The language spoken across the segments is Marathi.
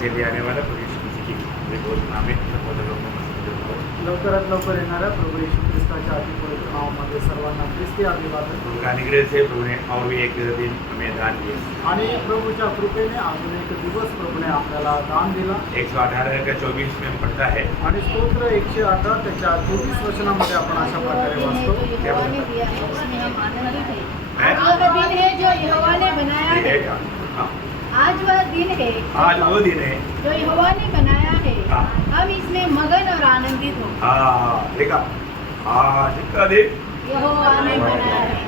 से ले आने वाला प्रभु यीशु मसीह की बहुत नाम है सहोदर लोगों में लवकरात लवकर येणाऱ्या प्रभू येशू ख्रिस्ताच्या अति पवित्र नावामध्ये सर्वांना ख्रिस्ती अभिवादन. प्रभु का अनुग्रह से प्रभु ने और भी एक दिन हमें दान दिया. आणि प्रभूच्या कृपेने अजून एक दिवस प्रभूने आपल्याला दान दिला. 118 का 24 में पढ़ता है. आणि स्तोत्र 118 त्याच्या 24 वचनामध्ये आपण अशा प्रकारे वाचतो. आज वह दिन है जो यहोवा ने बनाया है. आज वह दिन है. आज वो दिन है जो यहोवा ने बनाया है. हाँ. हम इसमें मगन और आनंदित हो. देखा आज का दिन यहोवा ने बनाया है.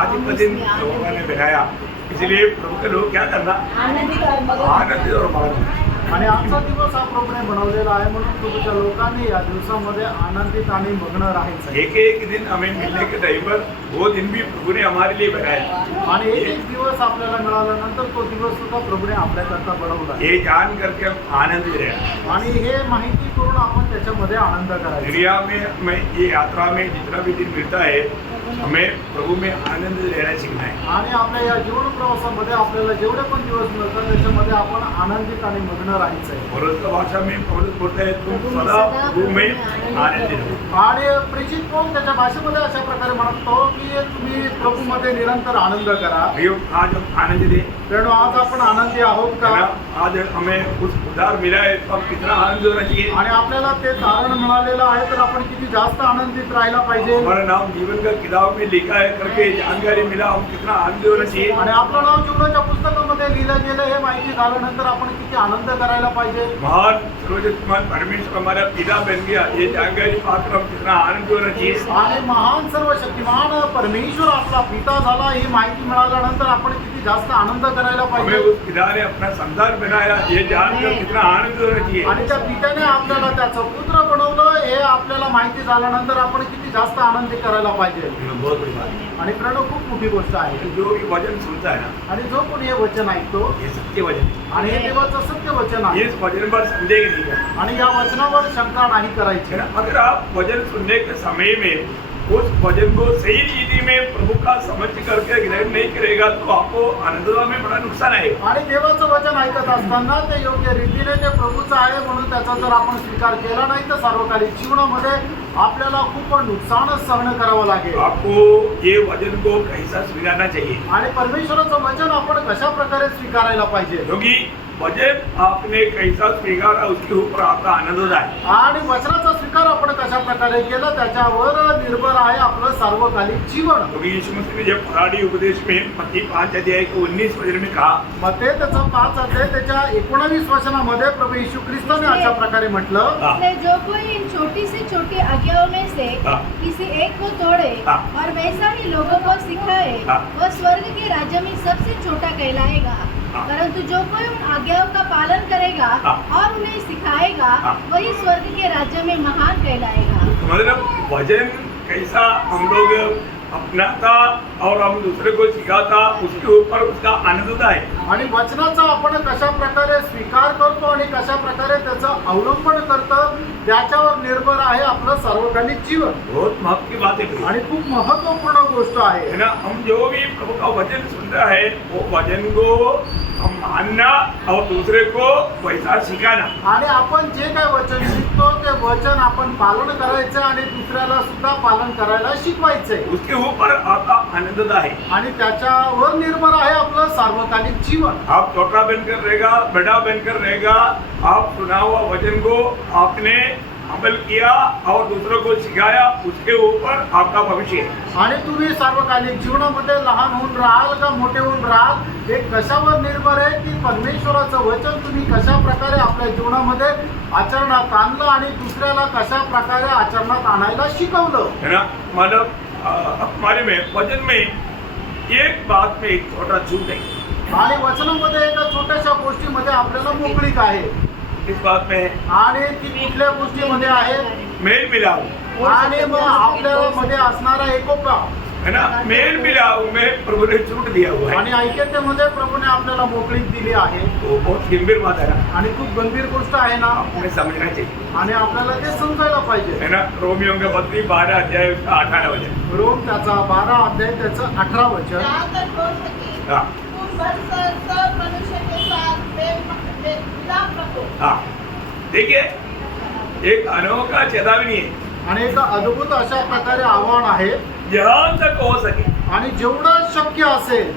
आज का दिन यहोवा ने बनाया, इसलिए प्रभु के लोग क्या करना, आनंदित और मगन. आनंदित और मगन. आणि आजचा दिवस हा प्रभूने बनवलेला आहे म्हणून प्रभूच्या लोकांनी या दिवसामध्ये आनंदित आणि मग्न राहायचं. एक एक दिन हमें मिलने के टाइम पर वो दिन भी प्रभु ने हमारे लिए बनाया. आणि एक एक दिवस आपल्याला मिळाल्यानंतर तो दिवस सुद्धा प्रभूने आपल्याकरता बनवला. ये जान करके हम आनंदित रहे. आणि हे माहिती करून आपण त्याच्यामध्ये आनंद करायचा. दुनिया में मैं ये यात्रा में जितना भी दिन मिलता है हमें प्रभु में आनंद रहना सीखना है. आणि आपल्या या जीवन प्रवासामध्ये आपल्याला जेवढे पण दिवस मिळतात त्याच्यामध्ये आपण आनंदित आणि मग्न राहायचं आहे. और उसका भाषा में पौलुस बोलता है तुम सदा प्रभु में आनंदित रहो. आणि प्रेषित पाऊल त्याच्या भाषेमध्ये अशा प्रकारे म्हणतो की तुम्ही प्रभूमध्ये निरंतर आनंद करा. भाइयों आज हम आनंदित हैं. तेणु आज आपण आनंदी आहोत का? आज हमें कुछ उद्धार मिला है तो हम कितना आनंद होना चाहिए. आणि आपल्याला ते तारण मिळालेलं आहे तर आपण किती जास्त आनंदित राहायला पाहिजे. हमारा नाम जीवन का किताब में लिखा है करके जानकारी मिला, हम कितना आनंद होना चाहिए. आणि आपलं नाव जीवनाच्या पुस्तकामध्ये लिहिलं गेलं हे माहिती झाल्यानंतर आपण किती आनंद करायला पाहिजे. महान सर्वशक्तिमान परमेश्वर हमारा पिता बन गया, ये जानकारी पाकर हम कितना आनंद होना चाहिए. आणि महान सर्वशक्तिमान परमेश्वर आपला पिता झाला ही माहिती मिळाल्यानंतर आपण किती जास्त आनंद करायला हमें पाहिजे. उस पिता ने अपना संतान बनाया, ये जानकर कितना आनंद होना चाहिए. आणि त्या पित्याने आपल्याला त्याचं पुत्र बनवलं हे आपल्याला माहिती झाल्यानंतर आपण किती जास्त आनंद करायला पाहिजे. ये बहुत बड़ी बात है. आणि प्रणव खूप मोठी गोष्ट आहे. जो भी वचन सुनता है ना, आणि जो कोणी हे वचन ऐकतो ये सत्य वचन है. आणि हे देवाचं सत्य वचन आहे इस वचन पर संदेह नहीं करना आणि या वचनावर शंका नाही करायची. है ना. अगर आप वचन सुनने के समय में उस वचन को सही रीति में प्रभु का समझ करके ग्रहण नहीं करेगा तो आपको आनंद में बड़ा नुकसान है. आणि देवाचं वचन ऐकत असताना ते योग्य रीतीने ते प्रभूचं आहे म्हणून त्याचा जर आपण स्वीकार केला नाही तर सार्वकालिक जीवनामध्ये आपल्याला खूप नुकसान सहन करावं लागेल. आपको ये वचन को कैसा स्वीकारना चाहिए, आणि परमेश्वराचं वचन आपण कशा प्रकारे स्वीकारायला पाहिजे. क्योंकि वचन आपने कैसा स्वीकारा उसके ऊपर आपका आनंद होता है. आणि वचनाचा स्वीकार आपण कशा प्रकारे केला त्याच्यावर निर्भर आहे आपलं सार्वकालिक जीवन. क्योंकि यीशु मसीह ने जब फराडी उपदेश में मत्ती 5 अध्याय के 19 वचन में कहा, मग ते त्याचं 5 अध्याय त्याच्या 19 वचनामध्ये प्रभु येशू ख्रिस्ताने अशा प्रकारे म्हटलं, इसलिए जो कोई इन छोटी से छोटी आज्ञाओं में से हाँ. किसी एक को तोड़े हाँ. और वैसा ही लोगों को सिखाए हाँ. वह स्वर्ग के राज्य में सबसे छोटा कहलाएगा. हाँ. परंतु जो कोई उन आज्ञाओं का पालन करेगा हाँ. और उन्हें सिखाएगा हाँ. वही स्वर्ग के राज्य में महान कहलाएगा. मतलब वचन कैसा हम लोग अपनाता और हम दूसरे को सिखाता उसके ऊपर उसका आनंद होता है. आणि वचनाचा आपण कशा प्रकारे स्वीकार करतो आणि कशा प्रकारे त्याचं अवलंबन करतो त्याच्यावर निर्भर आहे आपलं सार्वकालिक जीवन. बहुत महत्व की बात है आणि खूप महत्वपूर्ण गोष्ट आहे. है ना. हम जो भी प्रभु का वचन सुन रहा है वो वचन को हम मानना और दूसरे को वैसा सिखाना. आणि आपण जे काय वचन शिकतो ते वचन आपण पालन करायचं आणि दुसऱ्याला सुद्धा पालन करायला शिकवायचंय. उसके ऊपर आपका आनंद है. आणि त्याच्यावर निर्भर आहे आपलं सार्वकालिक जीवन. आप छोटा बनकर रहेगा, बड़ा बनकर रहेगा, आप सुना हुआ वचन को आपने अमल किया और दूसरों को सिखाया, उसके ऊपर आपका भविष्य है. आणि तुम्ही सार्वकालिक जीवनामध्ये लहान होऊन राहाल का मोठे होऊन राहाल हे कशावर निर्भर आहे की परमेश्वराचं वचन तुम्ही कशा प्रकारे आपल्या जीवनामध्ये आचरणात आणलं आणि दुसऱ्याला कशा प्रकारे आचरणात आणायला शिकवलं. है ना. मतलब हमारे में वचन में एक बात में एक छोटा चूक है. आणि वचनामध्ये एका छोट्याशा गोष्टीमध्ये आपल्याला मोकळीक आहे. इस बात में आणि ती कुठल्या गोष्टीमध्ये आहे मेल मिलाओ. आणि मग आपल्याला मध्ये असणारा एकोपा है ना. मेल मिलाओ में प्रभु ने छूट दिया हुआ है. आणि ऐक्यतेमध्ये प्रभूने आपल्याला मोकळीक दिली आहे. वो बहुत गंभीर बात है ना. आणि खूप गंभीर गोष्ट आहे ना. हमें समझना चाहिए. आणि आपल्याला ते समजायला पाहिजे. है ना. रोमियो का पत्री 12 अध्याय उसका 18 वचन. रोम त्याचा 12 अध्याय त्याचं 18 वचन. जहाँ तक हो सके हाँ. तुम सब मनुष्य के साथ मिला देखिए एक अनोखा चेतावनी है, आणि एक अद्भुत अशा प्रकारे आव्हान आहे जहां तक हो सके आणि जेवढं शक्य असेल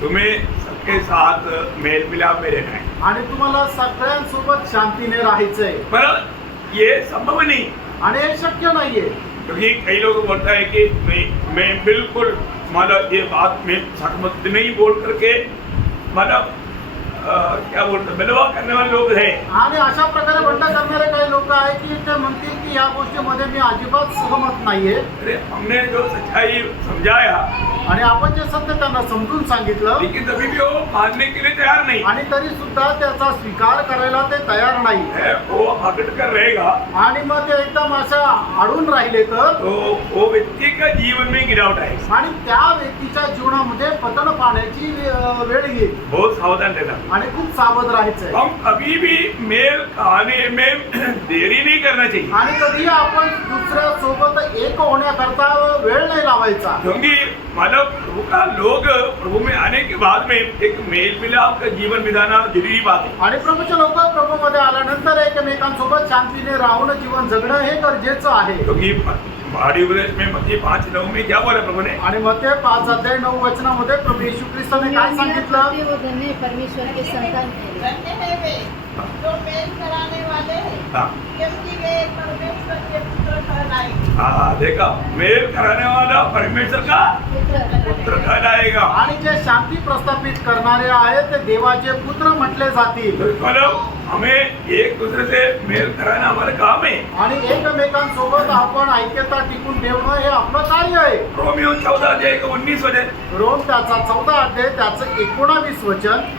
तुम्हें सबके साथ मेल मिलाप में रहना है, आणि तुम्हाला सगळ्यांसोबत शांतीने राहायचंय पर ये संभव नहीं, आणि हे शक्य नाहीये. क्योंकि कई लोग बोलता है कि नहीं मैं बिल्कुल मतलब ये बात में सहमत नहीं बोल करके मतलब क्या बोलते बलवा करने वाले लोग हैं. आणि अशा प्रकारे बंड करणारे काही लोक आहेत की ते म्हणतील की या गोष्टीमध्ये मी अजिबात सहमत नाहीये. अरे हमने जो सच्चाई समझाया आणि आपण जे सत्य त्यांना समजून सांगितलं लेकिन तभी भी वो मानने के लिए तैयार नहीं आणि तरी सुद्धा त्याचा स्वीकार करायला ते तयार नाही. है, वो अकड़ कर रहेगा आणि मग ते एकदम असं अडून राहिले तर तो वो व्यक्ति का जीवन में गिरावट आएगी. आणि त्या व्यक्तीच्या जीवनामध्ये पतन पाण्याची वेळ येईल बहुत सावधान रहना. आणि खूप सावध राहायचंय. हम कभी भी मेल खाने में देरी नहीं करना चाहिए, आणि कधी आपण दुसऱ्या सोबत एक होण्याकरता वेळ नाही लावायचा. क्योंकि मानव प्रभु का लोग प्रभु में आने के बाद में एक मेल मिलाप का जीवन बिताना जरूरी बात है. आणि प्रभूचे लोक प्रभूमध्ये आल्यानंतर एकमेकांसोबत शांतीने राहून जीवन जगणं हे गरजेचं आहे. क्योंकि पहाड़ी उपदेश में मत्ती 5:9 में क्या बोला प्रभु ने? आणि मग ते 5:9 प्रभू येशू ख्रिस्ताने काय सांगितलं? वो धन्य परमेश्वर के संतान हैं। धन्य है वे जो मेल कराने वाले हैं, हाँ क्योंकि वे परमेश्वर के पुत्र कहलाएंगे. हाँ, देखा मेल कराने वाला परमेश्वर का पुत्र कहलाएगा. आणि जे शांती प्रस्थापित करणारे आहेत ते देवाचे पुत्र म्हटले जातील. तो मतलब हमें एक दूसरे से मेल कराना हमारा काम है. आणि एकमेकांसोबत आपण ऐक्यता टिकून ठेवणं हे आपलं कार्य आहे. रोमियो 14:19 वजह रोम त्याचा 14 अध्याय त्याचं 19 वचन.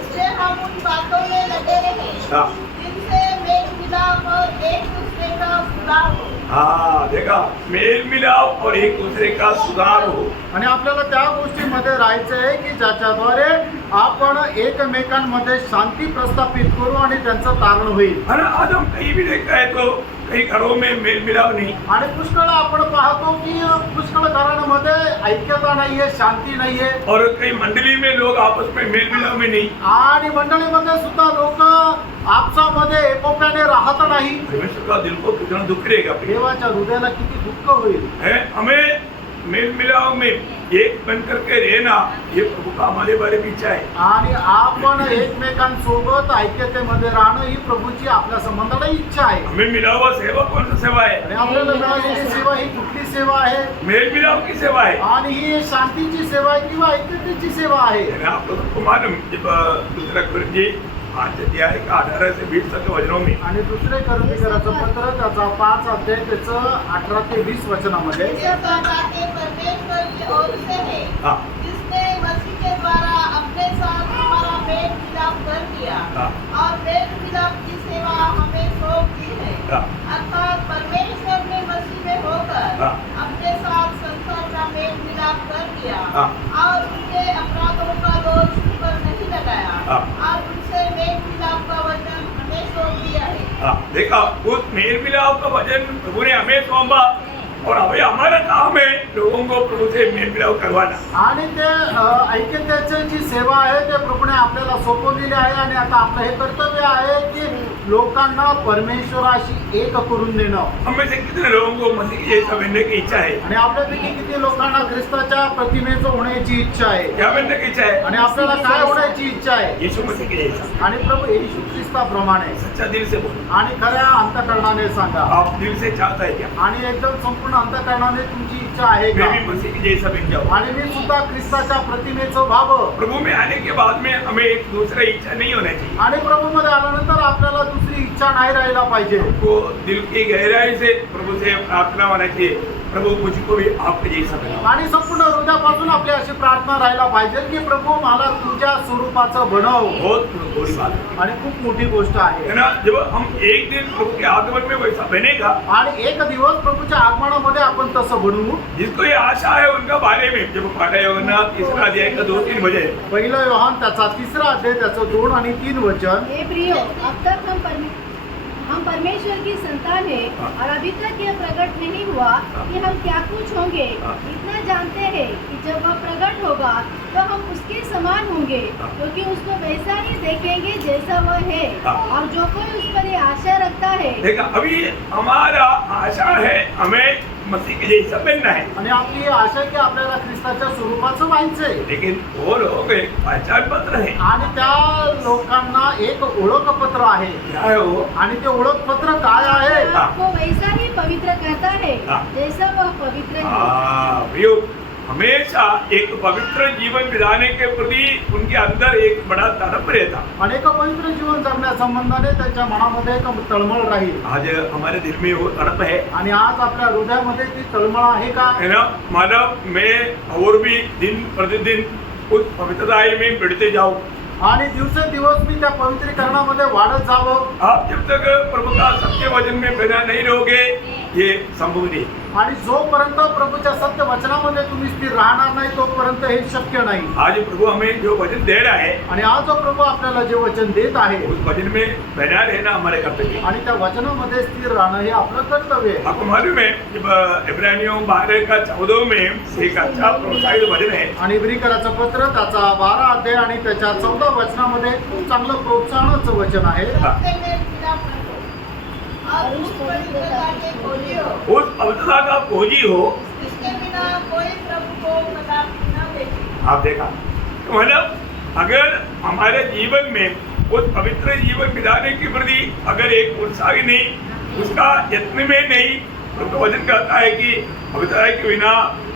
इससे हम उन बातों में लगे रहें हाँ जिनसे मेल मिलाप और एक दूसरे का सुधार हो. हाँ, देखा मेल मिलाप और एक दूसरे का सुधार हो. आणि आपल्याला त्या गोष्टीमध्ये राहायचं आहे की ज्याच्याद्वारे आपण एकमेकांमध्ये शांती प्रस्थापित करू आणि त्यांचं तारण होईल. है ना, आज हम कहीं भी देखा है तो कई घरों में मेल मिलाप नहीं. आणि पुष्कळ आपण पाहतो की पुष्कळ घरांमध्ये ऐक्यता नाहीये, शांती नाहीये. और कई मंडली में लोग आपस में मेल मिलाप में नहीं. आणि मंडळीमध्ये सुद्धा लोक आपसामध्ये एकोप्याने राहत नाही. परमेश्वर का दिल को कितना दुख रहेगा. देवाच्या हृदयाला किती दुःख होईल. है हमें मेल मिलाप में एक बन करके रहना ये प्रभु का हमारे बारे में इच्छा है. आणि आपण एकमेकांसोबत ऐक्यतेमध्ये राहणं ही प्रभूची आपल्या संबंधाला इच्छा आहे. हमें मिला हुआ सेवा कौन सा सेवा है? आणि आपल्याला मिळालेली सेवा ही कुठली सेवा आहे? मेल मिलाप की सेवा है. आणि ही शांतीची सेवा आहे किंवा ऐक्यतेची सेवा आहे. है ना, आप लोगों को मालूम जब दूसरा गुरुजी 5 अध्याय का 18 से 20 तक के वचनों में आणि दुसरे करंदीकराचं पत्र त्याचा 5 अध्याय त्याचं 18 ते 20 वचनामध्ये ये सब बातें परमेश्वर की ओर से है, हाँ जिसने मसीह के द्वारा अपने साथ हमारा मेल मिलाप कर दिया हाँ और मेल मिलाप की सेवा हमें सौंप दी है. हाँ अर्थात परमेश्वर ने मसीह में होकर हाँ। अपने साथ संसार का मेल मिलाप कर दिया हाँ। और उनके अपराधों का दोष उन पर नहीं लगाया हाँ। और उनसे मेल मिलाप का वचन हमें सौंप दिया है. हाँ, देखा उस मेल मिलाप का वचन प्रभु ने हमें सौंपा और अभी हमारा काम है लोगों को प्रभु से मेल मिलाप करवाना. आणि ते ऐक्यतेची जी सेवा आहे ते प्रभूने आपल्याला सोपवलेली आहे. आणि आता आपलं हे कर्तव्य आहे की लोकांना परमेश्वराशी एक करून देणं. हम में से कितने लोगों को मसीह की जैसा बनने की इच्छा है? आणि आपल्यापैकी किती लोकांना ख्रिस्ताच्या प्रतिमेचं होण्याची इच्छा आहे? क्या बनने की इच्छा है? आणि आपल्याला काय होण्याची इच्छा आहे? यीशु मसीह के जैसा. आणि प्रभू येशू ख्रिस्ताप्रमाणे सच्चा दिल से बोलो. आणि खऱ्या अंतःकरणाने सांगा. आप दिल से चाहता है क्या आणि एकदम संपूर्ण अंतःकरणाने तुमची इच्छा आहे का? मैं भी मसीह की जैसा बन जाऊं. आणि मी सुद्धा ख्रिस्ताच्या प्रतिमेचं व्हावं. प्रभु में आने के बाद में हमें एक दूसरा इच्छा नहीं होना चाहिए. आणि प्रभूमध्ये आल्यानंतर आपल्याला दुसरी इच्छा नाही राहायला पाहिजे. को दिल की गहराई से प्रभु से प्रार्थना होना चाहिए, प्रभु मुझको भी आपके जैसा बनाओ. आणि संपूर्ण हृदयापासून आपली अशी प्रार्थना राहायला पाहिजे की प्रभू मला तुझ्या स्वरूपाचं बनव. बहुत बड़ी बात है. आणि खूप मोठी गोष्ट आहे. है ना, जब हम एक दिन प्रभु के आगमन में वैसा बनेगा, आणि एक दिवस प्रभूच्या आगमनामध्ये आपण तसं बनवू. जिसको ये आशा है उनका बारे में जब पढ़ा होगा 3 अध्याय का 2-3 बजे पहिलं योहान त्याचा 3 अध्याय त्याचं 2 आणि 3 वचन. हे प्रियो, अब तक हम परमेश्वर की संतान है और अभी तक यह प्रकट नहीं हुआ कि हम क्या कुछ होंगे. इतना जानते हैं कि जब वह प्रकट होगा तो हम उसके समान होंगे होंगे, क्योंकि उसको वैसा ही देखेंगे जैसा वह है। हाँ। और जो कोई उस पर ये आशा रखता है, देखा, अभी हमारा आशा है हमें मसीह के जैसा बनना है, आणि आपली ही आशा आहे की आपल्याला ख्रिस्ताच्या स्वरूपाचं व्हायचंय. लेकिन वो लोग एक पहचान पत्र है. आणि त्या लोकांना एक ओळखपत्र आहे. क्या है वो? आणि ते ओळखपत्र काय आहे? वह आपको वैसा ही पवित्र करता है हाँ। जैसा वह पवित्र है। प्रियो, हमेशा एक पवित्र जीवन बिताने के प्रति उनके अंदर एक बड़ा तड़प रहता. आणि एक पवित्र जीवन जगण्या संबंधाने त्याच्या मनामध्ये एक तळमळ राहील. आज हमारे दिल में वो तड़प है. आणि आज आपल्या हृदयामध्ये ती तळमळ आहे का? है ना, मानव मैं और भी दिन प्रतिदिन उस पवित्रताई में बढ़ते जाऊं. आणि दिवसेंदिवस मी त्या पवित्रीकरणामध्ये वाढत जावं. आप जब तक प्रभु का सत्य वचन में बना नहीं रहोगे ये संभव नहीं. आणि जोपर्यंत प्रभूच्या सत्य वचनामध्ये तुम्ही स्थिर राहणार नाही तोपर्यंत हे शक्य नाही. आज प्रभु हमें जो वचन दे रहा है आणि आज जो प्रभू आपल्याला जे वचन देत आहे उस वचन में बना रहना हमारे कर्तव्य है. आणि त्या वचनामध्ये स्थिर राहणं हे आपलं कर्तव्य आहे. आपको मालूम है जब इब्रानियों 12 का 14 में एक अच्छा प्रोत्साहित वचन है. आणि इब्रिकराचं पत्र त्याचा 12 अध्याय आणि त्याच्या 14 वचनामध्ये खूप चांगलं प्रोत्साहनाचं वचन आहे. सत्य में खिलाफ रखो और उस पवित्रता के खोजी हो, उस पवित्रता का खोजी हो. इसके बिना कोई प्रभु को कदापि न देखे. आप देखा, तो मतलब अगर हमारे जीवन में उस पवित्र जीवन बिताने के प्रति अगर एक उत्साह ही नहीं, उसका यत्न में नहीं, तो वचन कहता है कि पवित्रता के बिना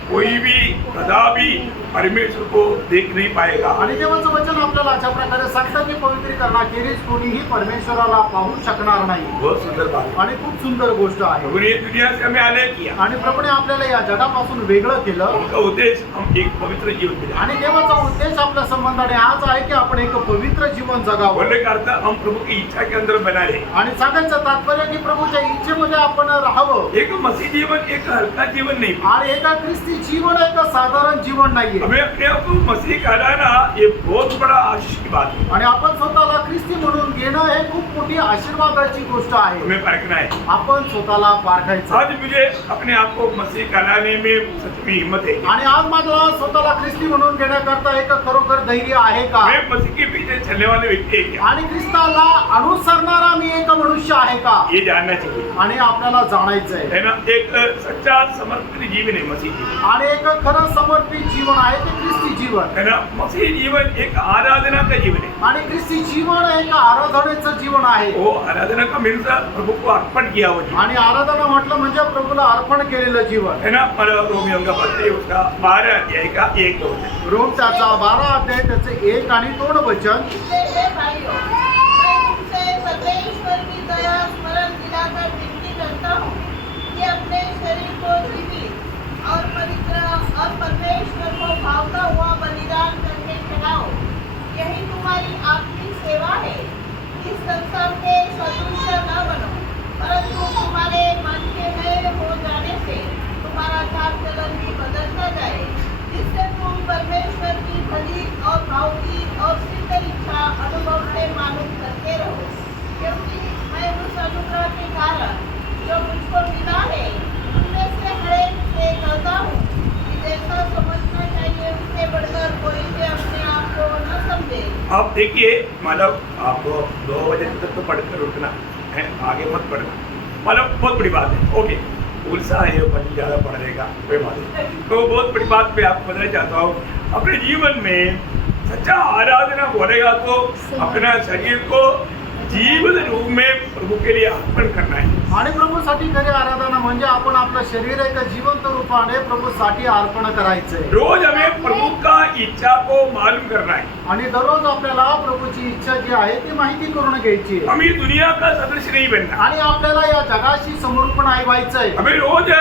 कोई भी कदापि परमेश्वर को देख नहीं पाएगा. आणि देवाचं वचन आपल्याला अशा प्रकारे सांगतं की पवित्रीकरणाखेरीज कोणीही परमेश्वराला पाहू शकणार नाही. बहुत सुंदर बात है. आणि खूप सुंदर गोष्ट आहे. प्रभु ने दुनिया से हमें अलग किया. आणि प्रभूने आपल्याला या जगापासून वेगळं केलं. उनका उद्देश्य हम एक पवित्र जीवन बिताएं. आणि देवाचा उद्देश आपल्या संबंधाने हाच आहे की आपण एक पवित्र जीवन जगावं. बोलने का अर्थ हम प्रभु की इच्छा के अंदर बना रहे. आणि सांगायचं तात्पर्य की प्रभूच्या इच्छेमध्ये आपण राहावं. एक मसीह जीवन एक हल्का जीवन नहीं. आणि एका ख्रिस्ती जीवन एक साधारण जीवन नाहीये. हमें अपने आप को मसीह कहलाना ये बहुत बड़ा आशीष की बात है. आणि आपण स्वतःला ख्रिस्ती म्हणून घेणं हे खूप मोठी आशीर्वादाची गोष्ट आहे. हमें परखना है. आपण स्वतःला पारखायचं. आज मुझे अपने आप को मसीह कहलाने में सच में हिम्मत है. आणि आज माझा स्वतःला ख्रिस्ती म्हणून घेण्याकरता एक खरोखर धैर्य आहे का? मैं मसीह के पीछे चलने वाले व्यक्ति है क्या? आणि ख्रिस्ताला अनुसरणारा मी एक मनुष्य आहे का? ये जानना चाहिए. आणि आपल्याला जाणायचंय. है ना, एक सच्चा समर्पित जीवन है मसीह जीवन. आणि एक खरं समर्पित जीवन आहे ते ख्रिस्ती जीवन. है ना, मसीह जीवन एक आराधना का जीवन है. आणि ख्रिस्ती जीवन एक आराधनेचं जीवन आहे. वो आराधना का मीन्स प्रभु को अर्पण किया हुआ जीवन. आणि आराधना म्हटलं म्हणजे प्रभूला अर्पण केलेलं जीवन. है ना, रोमियो का पत्र है, उसका 12 अध्याय का 1-2 वचन. रोम त्याचा 12 अध्याय त्याचे 1 आणि 2 वचन. इसलिए हे भाइयों, मैं तुमसे परमेश्वर की दया स्मरण दिलाकर विनती करता हूँ कि अपने शरीर को जीवित और पवित्र और परमेश्वर को भावता हुआ बलिदान करके चढ़ाओ. यही तुम्हारी आखिरी सेवा है. इस संसार के सदृश न बनो, परंतु तुम्हारे मन के नए हो जाने से तुम्हारा चाल चलन भी बदलता जाए, जिससे तुम परमेश्वर की भली और भावती और सिद्ध इच्छा अनुभव से मालूम करते रहो. क्योंकि मैं उस अनुग्रह के कारण जो मुझको मिला है उनमें से हर एक से कहता हूँ कि जैसा समझना चाहिए उससे बढ़कर कोई भी अपने आप को न समझे. आप देखिए, मतलब आपको 2 बजे तक तो पढ़कर उठना है, आगे मत पढ़ना. मतलब बहुत बड़ी बात है. ओके, उत्साह है अपन ज़्यादा पढ़ लेगा, कोई बात नहीं. तो बहुत बड़ी बात पे आपको बताना चाहता हूँ, अपने जीवन में सच्चा आराधना बोलेगा तो अपना शरीर को जीवन रूप में प्रभु के लिए अर्पण करना है. आणि प्रभूसाठी खरी आराधना म्हणजे आपण आपलं शरीर एक जिवंत रूपाने प्रभूसाठी अर्पण करायचंय. रोज हमें प्रभु का इच्छा को मालूम करना है. आणि दररोज आपल्याला प्रभूची इच्छा जी आहे ती माहिती करून घ्यायची आहे. हमें दुनिया का सदृश नहीं बनना. आणि आपल्याला या जगाशी समर्पण व्हायचंय. हमें रोज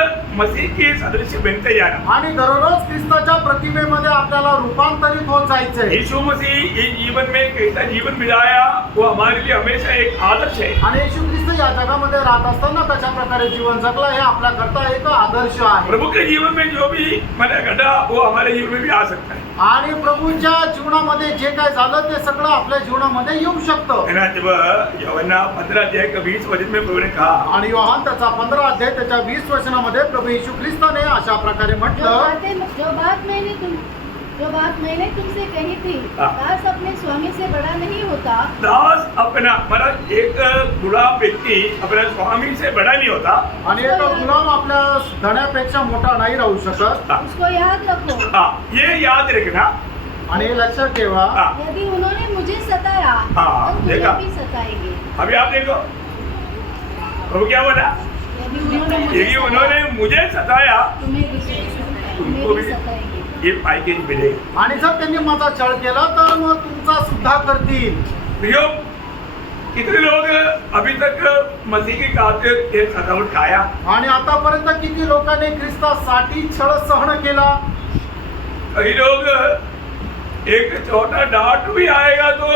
मसीह के सदृश बनते जाना. आणि दररोज ख्रिस्ताच्या प्रतिमेमध्ये आपल्याला रूपांतरित होत जायचंय. यीशु मसीह ये जीवन में कैसा जीवन बिताया वो हमारे लिए हमेशा एक आदर्श है. आणि येशू ख्रिस्त या जगामध्ये राहत असताना कशा प्रकारे जीवन जगला हे आपल्या करता एक आदर्श आहे. प्रभु के जीवन में जो भी मैंने घटा वो हमारे जीवन में भी आ सकता है. आणि प्रभूच्या जीवनामध्ये जे काय झालं ते सगळं आपल्या जीवनामध्ये येऊ शकतं. है ना, जब यूहन्ना 15 अध्याय का 20 वचन में प्रभु ने कहा, आणि योहान त्याचा 15 अध्याय त्याच्या 20 वचनामध्ये प्रभू येशू ख्रिस्ताने अशा प्रकारे म्हटलं, जो बात मैंने जो बात मैंने तुमसे कही थी, हाँ। दास अपने स्वामी से बड़ा नहीं होता। दास अपना मतलब एक गुलाम व्यक्ती आपल्या स्वामी से बड़ा नहीं होता. आणि एक गुलाम आपल्या धण्यापेक्षा मोठा नाही राहू शकत. हाँ. उसको याद रखो। हाँ, ये याद रखना. आणि हे लक्षात ठेवा, हाँ. यदि उन्होंने मुझे सताया हाँ, तो मुझे देखा? भी सताएंगे। अभी आप देखो प्रभु क्या बोला, यदि उन्होंने मुझे सताया तुम्हें भी सताएंगे। तुमको भी सताएंगे। ये पैकेज मिलेगा. आणि जर त्यांनी माझा छळ केला तर मग तुमचा सुद्धा करतील. प्रियो, कितने लोग अभी तक मसीह की खातिर एक सतावट खाया. आणि आतापर्यंत किती लोकांनी ख्रिस्तासाठी छळ सहन केला. कई लोग एक छोटा डांट भी आएगा तो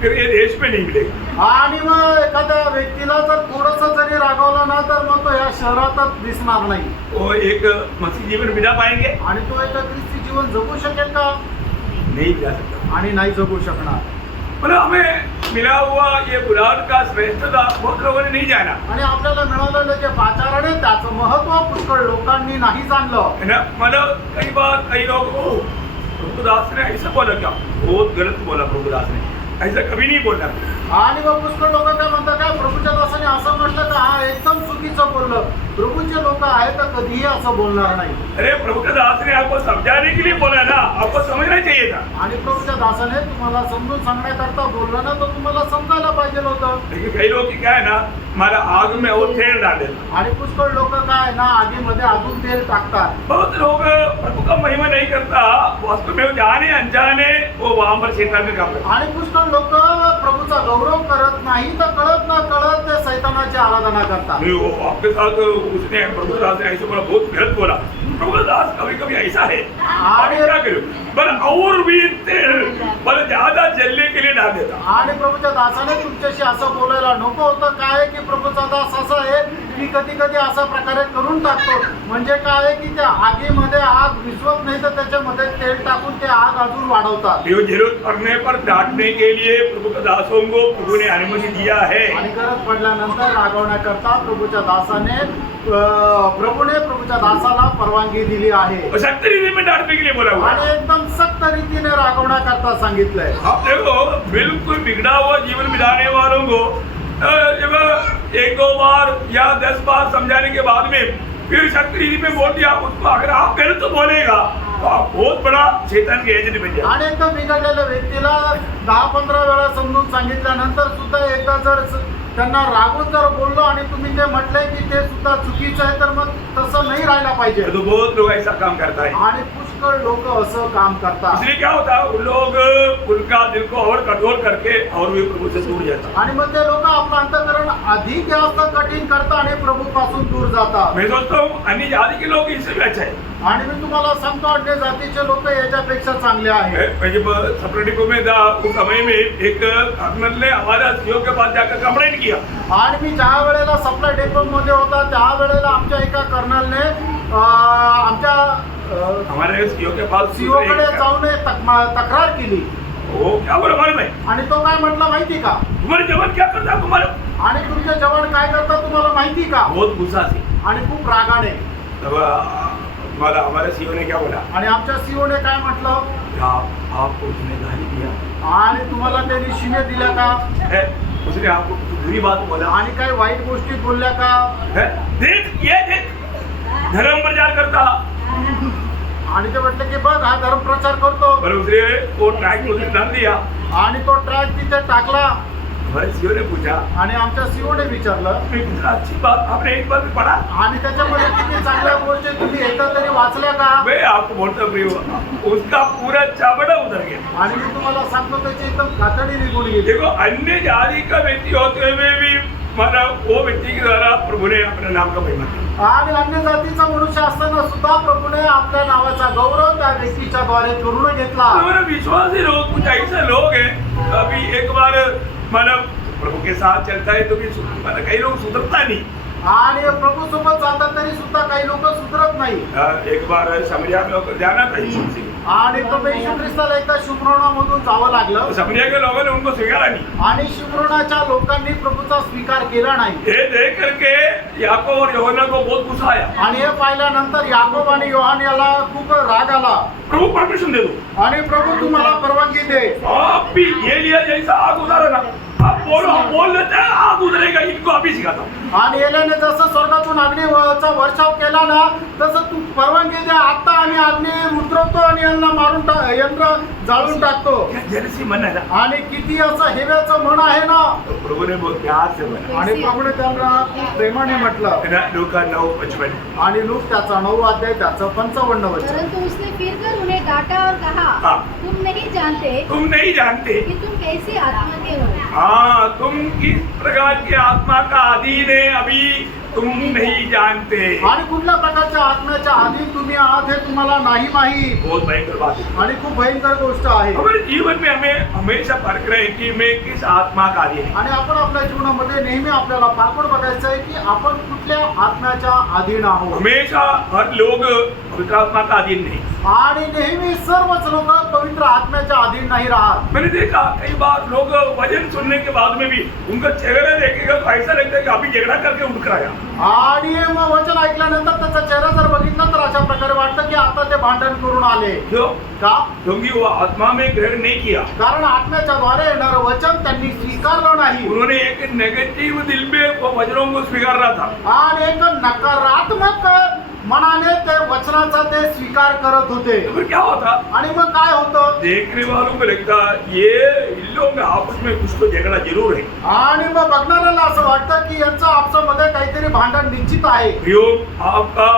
फिर ये देश में नहीं मिलेगा. आणि मग एखाद्या व्यक्तीला जर थोडस जरी रागवलं ना तर मग तो या शहरातच दिसणार नाही. वो एक मसीह जीवन बिना पाएंगे आणि तो एक ख्रिस्ती जीवन जगू शकेल का? नहीं जा सकता. आणि नाही जगू शकणार. मतलब हमें मिला हुआ ये बुलान का श्रेष्ठता बहुत लोगों ने नहीं जाना आणि आपल्याला मिळालेलं जे पाचारण आहे त्याचं महत्व पुष्कळ लोकांनी नाही जाणलं. है ना. मतलब कई बार कई लोग ओ प्रभुदास ने ऐसा बोला क्या, बहुत गलत बोला प्रभुदास ने, ऐसा कभी नहीं बोलना. आणि मग पुष्कळ लोक काय म्हणतात, काय प्रभूच्या दासाने असं म्हटलं तर हा एकदम चुकीचं बोललं. प्रभूचे लोक आहेत तर कधीही असं बोलणार नाही. अरे प्रभु के दास ने आपको समझाने के लिए बोला ना, आपको समझना चाहिए था. आणि प्रभूच्या दासाने तुम्हाला समजून सांगण्याकरता बोललं ना, तर तुम्हाला समजायला पाहिजे होतं. लेकिन कई लोग क्या है ना, हमारा आग में वो तेल डाल देता. आणि पुष्कळ लोक काय ना आगीमध्ये अजून तेल टाकतात. बहुत लोग प्रभु का महिमा नहीं करता, वास्तव में वो जाने अनजाने वो वहां पर शैतान का काम करता. आणि पुष्कळ लोक प्रभूचा गौरव करत नाही तर कळत न कळत ते शैतानाची आराधना करतात. नहीं, वो आपके साथ उसने प्रभु दास ने ऐसे बोला, बहुत गलत बोला. प्रभु दास कभी कभी ऐसा है, और क्या करो बल और भी तेल बल ज्यादा जलने के लिए डाल देता. आणि प्रभूच्या दासाने तुमच्याशी असं बोलायला नको होतं. काय आहे की प्रभूचा दास असा आहे की कधी कधी अशा प्रकारे करून टाकतो. म्हणजे काय आहे की त्या आगीमध्ये आग विझवत नाही तर त्याच्यामध्ये तेल टाकून ते आग अजून वाढवतात. ये जरूरत पड़ने पर डांटने के लिए प्रभु के दासों को प्रभु ने अनुमति दिया है. आणि गरज पडल्यानंतर रागवण्याकरता प्रभूच्या दासाने प्रभूने प्रभूच्या दासाला परवानगी दिली आहे. और सख्त रीति में डांटने के लिए बोला हुआ आणि है. एकदम सक्त रीतीने रागवण्याकरता सांगितलंय. आप देखो बिल्कुल बिगड़ा हुआ जीवन बिताने वालों को जब एक दो बार या 10 बार समझाने के बाद में फिर सख्त रीति में बोल दिया, उसको अगर आप गलत बोलेगा तो आप बहुत बड़ा शैतान के एजेंट बन जाए. आणि एकदम बिघडलेल्या व्यक्तीला 10-15 वेळा समजून सांगितल्यानंतर सुद्धा एकदा जर त्यांना रागून जर बोललो आणि तुम्ही ते म्हटले की ते सुद्धा चुकीचं आहे तर मग तसं नाही राहायला पाहिजे. तो बहुत लोग ऐसा काम करता है. आणि पुष्कळ लोक असं काम करतात. इसलिए क्या होता है, उन लोग उनका दिल को और कठोर करके और भी प्रभु से दूर जाता. आणि मग ते लोक आपलं अंतःकरण अधिक जास्त कठीण करतात आणि प्रभूपासून दूर जातात. मैं सोचता हूँ अन्य जाति के लोग इससे भी अच्छा है. आणि मी तुम्हाला सांगतो अन्य जातीचे लोक याच्यापेक्षा चांगले आहेत. मैं जब सप्रे डिपो में था उस समय में एक कर्नल ने हमारा सीओ के पास जाकर कंप्लेंट किया. आणि मी ज्या वेळेला सप्लाय डेपो मध्ये होता त्या वेळेला आमच्या एका कर्नलने आमच्या हमारे सीओ के पास सीओ कडे जाऊन तक्रार केली. वो क्या बोला मालूम है, आणि तो काय म्हटला माहिती का, तुम्हारे जवान क्या करता है तुम्हारे. आणि तुमचे जवान काय करतात तुम्हाला माहिती का. बहुत गुस्सा थी. आणि खूप रागाने. तब हमारे सीओ ने क्या बोला, आणि आमच्या सीओने काय म्हटलं, आपको उसने गाली दिया आणि तुम्हाला त्यांनी शिव्या दिल्या का, है, उसने आपको बुरी बात बोला आणि काही वाईट गोष्टी बोलल्या का. है. देख ये देख धर्म प्रचार करता. आणि ते म्हटलं की बघ हा धर्म प्रचार करतो. पर उसने वो ट्रैक को डाल दिया. आणि तो ट्रॅक तिथे टाकला. हमारे सीओ ने पूछा, आणि आमच्या सीओने विचारलं, कितना अच्छी बात आपने एक बार भी पढ़ा. आणि त्याच्यामध्ये किती चांगल्या गोष्टी तुम्ही एकदा तरी वाचल्या का. मैं आपको बोलता प्रिय, उसका पूरा चाबड़ा उधर गया. आणि मी तुम्हाला सांगतो त्याची एकदम कातडी निघून गेली. देखो अन्य जाति का व्यक्ति होते हुए भी मतलब वो व्यक्ति के द्वारा प्रभु ने अपने नाम का महिमा किया. आणि अन्य जातीचा मनुष्य असताना सुद्धा प्रभूने आपल्या नावाचा गौरव त्या व्यक्तीच्या द्वारे करून घेतला. हमारे विश्वासी लोग कुछ ऐसे लोग हैं, अभी एक बार मतलब प्रभु के साथ चलता है तो भी मतलब कई लोग सुधरता नहीं. आणि प्रभू सोबत जातात तरी सुद्धा काही लोक सुधरत नाही. एक बार समरिया में होकर जाना था यीशु मसीह आणि प्रभू येशू ख्रिस्ताला एकदा शिमरोनामधून जावं लागलं. तो समरिया के लोगों ने उनको स्वीकारा नहीं। आणि शिमरोनाच्या लोकांनी प्रभूचा स्वीकार केला नाही. ये देख करके याकूब और यूहन्ना को बहुत गुस्सा आया। आणि हे पाहिल्यानंतर याकोब आणि योहान याला खूप राग आला. प्रभु परमिशन दे दो। आणि प्रभू तुम्हाला परवानगी दे. आप भी एलिया जैसा आग उतारा ना, आप बोल लेते हैं आग उतरेगा, इनको अभी सिखाता हूं। आणि एलियाने जसं स्वर्गातून अग्नीचा वर्षाव केला ना, तसं तू परवानगी दे आता आणि अग्नी उतरवतो आणि यांना मारून यंत्र जाळून टाकतो. क्या जेलसी मन है ना। आणि किती असं हेवेचं मन आहे ना. तो प्रभु ने बहुत प्यार से बोला आणि प्रभूने त्यांना खूप प्रेमाने म्हटलं. है ना, लूका 9:55। आणि लूक त्याचा 9 अध्याय त्याचं 55 वचन. परंतु उसने फिरकर उन्हें डांटा और कहा, हाँ। तुम नहीं जानते तुम नहीं जानते, कि तुम कैसी आत्मा के हो। हाँ, तुम किस प्रकार की आत्मा का अधीन है अभी तुम नहीं जानते। आणि कुठल्या प्रकारच्या आत्म्याच्या अधीन तुम्ही आहात हे तुम्हाला नाही माहीत. बहुत भयंकर बात है। आणि खूप भयंकर गोष्ट आहे. हमारे जीवन में हमें हमेशा परख रहे हैं कि मैं किस आत्मा का अधीन है। आणि आपण आपल्या जीवनामध्ये नेहमी आपल्याला पाकड बघायचं आहे की आपण कुठल्या आत्म्याच्या अधीन आहोत. हमेशा हर लोग पवित्र आत्मा का अधीन नहीं। आणि नेहमी सर्वच लोक पवित्र आत्म्याच्या अधीन नाही राहत. मैंने देखा कई बार लोग वचन सुनने के बाद में भी उनका चेहरा देखेगा तो ऐसा लगता है कि अभी झगड़ा करके उठ कर आया। आणि मग वचन ऐकल्यानंतर त्याचा चेहरा जर बघितला तर अशा प्रकारे वाटतं की आता ते भांडण करून आले. क्यों? का? क्योंकि वो आत्मा में ग्रहण नहीं किया। कारण आत्म्याच्या द्वारे येणारं वचन त्यांनी स्वीकारलं नाही. उन्होंने एक नेगेटिव दिल में वो वचनों को स्वीकार रहा था। आणि एक नकारात्मक मनाने ते वचनाचा ते स्वीकार करत होते. तो फिर क्या होता? आणि मग काय होतं? देखने वालों को लगता ये इन लोगों में आपस में कुछ तो झगड़ा जरूर है। आणि मग बघणाऱ्याला असं वाटतं की यांचं आपसामध्ये काहीतरी भांडण निश्चित आहे. प्रयोग आपका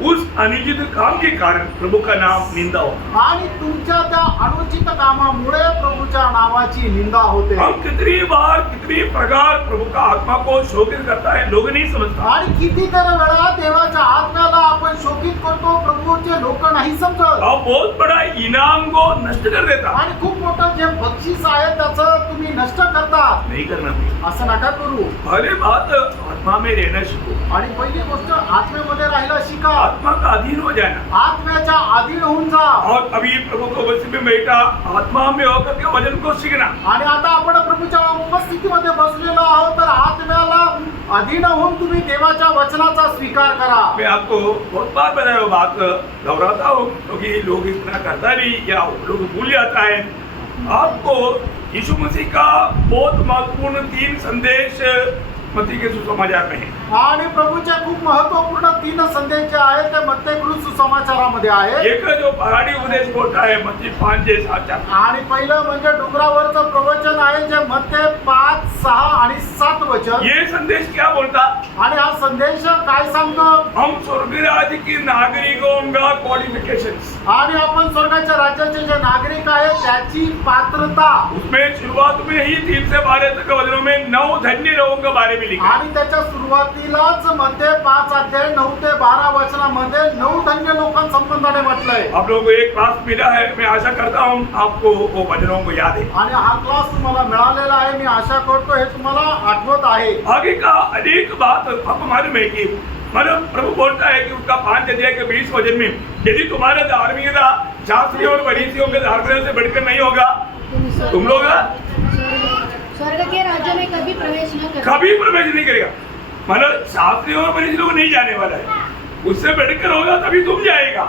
उस अनुचित काम के कारण प्रभु का नाम निंदा हो। आणि तुमच्या त्या अनुचित कामामुळे प्रभूच्या नावाची निंदा होते. हम कितनी बार कितनी प्रकार प्रभु का आत्मा को शोकित करता है, लोग नहीं समझता। आणि कितीतरी वेळा देवाच्या आत्म्याला आपण शोकित करतो, प्रभूचे लोक नाही समजत. और बहुत बड़ा इनाम को नष्ट कर देता। आणि खूप मोठं जे बक्षीस आहे त्याचं तुम्ही नष्ट करता. नहीं करना चाहिए। असं नका करू. पहले बात आत्मा में रहना सीखो। आणि पहिली गोष्ट आत्म्यामध्ये राहायला शिका. आत्मा का अधीन हो जाना। आत्म्याच्या अधीन होऊन जा. और अभी प्रभु को बस में बैठा आत्मा में होकर के वचन को सीखना। आणि आता आपण प्रभूच्या उपस्थितीमध्ये बसलेलो आहोत तर आत्म्याला अधीन होऊन तुम्ही देवाच्या वचनाचा स्वीकार करा. मैं आपको बहुत बार बताया वो बात दोहराता हूँ क्योंकि लोग इतना करता नहीं या लोग भूल जाता है। आपको यीशु मसीह का बहुत महत्वपूर्ण 3 संदेश मत्ती के सुसमाचार में है। आणि प्रभूचे खूप महत्वपूर्ण 3 संदेश जे आहेत ते मत्ती सुसमाचारामध्ये आहे. एक जो पहाड़ी उपदेश बोलता है मत्ती 5:6-7। आणि पहिलं म्हणजे डोंगरावरचं प्रवचन आहे जे मत्ती 5, 6 आणि 7 वचन. ये संदेश क्या बोलता? आणि हा संदेश काय सांगतो? हम स्वर्ग राज्य की नागरिकों का क्वालिफिकेशंस। आणि आपण स्वर्गाच्या राज्याचे जे नागरिक आहेत त्याची पात्रता. उसमें शुरुआत में ही 3 से 12 तक वचनों में 9 धन्य लोगों के बारे में लिखा। आणि त्याच्या सुरुवातीलाच मध्ये 5 अध्याय 9 ते 12 वचनामध्ये 9 धन्य लोकांसंबंधाने म्हटलंय. आप लोगों को एक क्लास मिला है, मैं आशा करता हूँ आपको वो वचनों को याद है। आणि हा क्लास तुम्हाला मिळालेला आहे. मी आशा करतो हे तुम्हाला आठवत आहे. आगे का अनेक बात आपको मालूम है कि मतलब प्रभु बोलता है कि उसका 5 अध्याय के 20 वचन में यदि तुम्हारे धार्मिकता शास्त्रियों और फरीसियों के धार्मिकता से बढ़कर नहीं होगा तुम लोग स्वर्ग के राज्य में कभी प्रवेश न करें। कभी प्रवेश नहीं करेगा। मतलब शास्त्रियों और फरीसियों को नहीं जाने वाला है, उससे बढ़कर होगा तभी तुम जाएगा।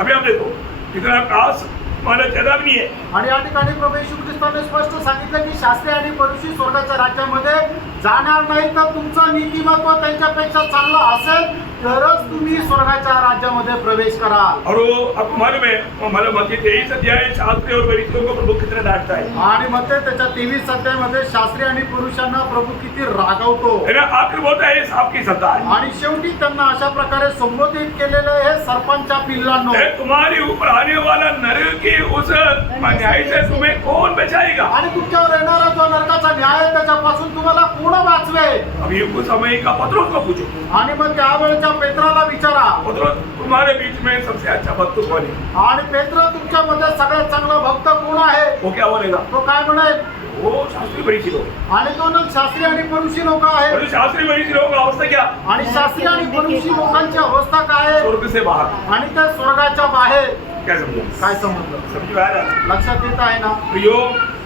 अभी आप देखो कितना खास मला चेतावनी आहे। आणि या ठिकाणी प्रभू येशू ख्रिस्ताने स्पष्ट सांगितलं की शास्त्री आणि फरीसी स्वर्गाच्या राज्यामध्ये जाणार नाही. तर तुमचं नीतिमत्व त्यांच्यापेक्षा चांगलं असेल तरच तुम्ही स्वर्गाच्या राज्यामध्ये प्रवेश कराल. और वो आपको मालूम है मतलब मत्ती 23 अध्याय शास्त्री और फरीसियों को प्रभु कितना डांटता है। आणि मग त्याच्या 23 अध्यायामध्ये शास्त्री आणि पुरुषांना प्रभु किती रागवतो. है ना, आखिर बोलता है सांप की सत्ता है। आणि शेवटी त्यांना अशा प्रकारे संबोधित केलेलं हे सर्पांच्या पिल्लांनो. है तुम्हारे ऊपर आने वाला नरक की उस न्याय से तुम्हें कौन बचाएगा? आणि तुमच्यावर येणारा जो नरकाचा न्याय आहे त्याच्यापासून तुम्हाला कोण वाचवेल? अभी उस समय का पत्रोस को पूछो। आणि मग त्यावेळेच्या पेत्राला विचारा. पत्रोस तुम्हारे बीच में सबसे अच्छा भक्त कौन है? आणि पेत्र तुमच्यामध्ये सगळ्यात चांगला भक्त कोण आहे? वो क्या बोलेगा? तो काय म्हणेल? वो शास्त्री फरीसी लोग। आणि तो ना शास्त्री आणि फरीसी लोक आहेत. और शास्त्री फरीसी लोगों का अवस्था क्या? आणि शास्त्री आणि फरीसी लोकांची अवस्था काय आहे? स्वर्ग से बाहर। आणि त्या स्वर्गाच्या बाहेर. क्या समझा? काय समजलं? समझ में आ रहा है? लक्षात येत आहे ना? प्रियो,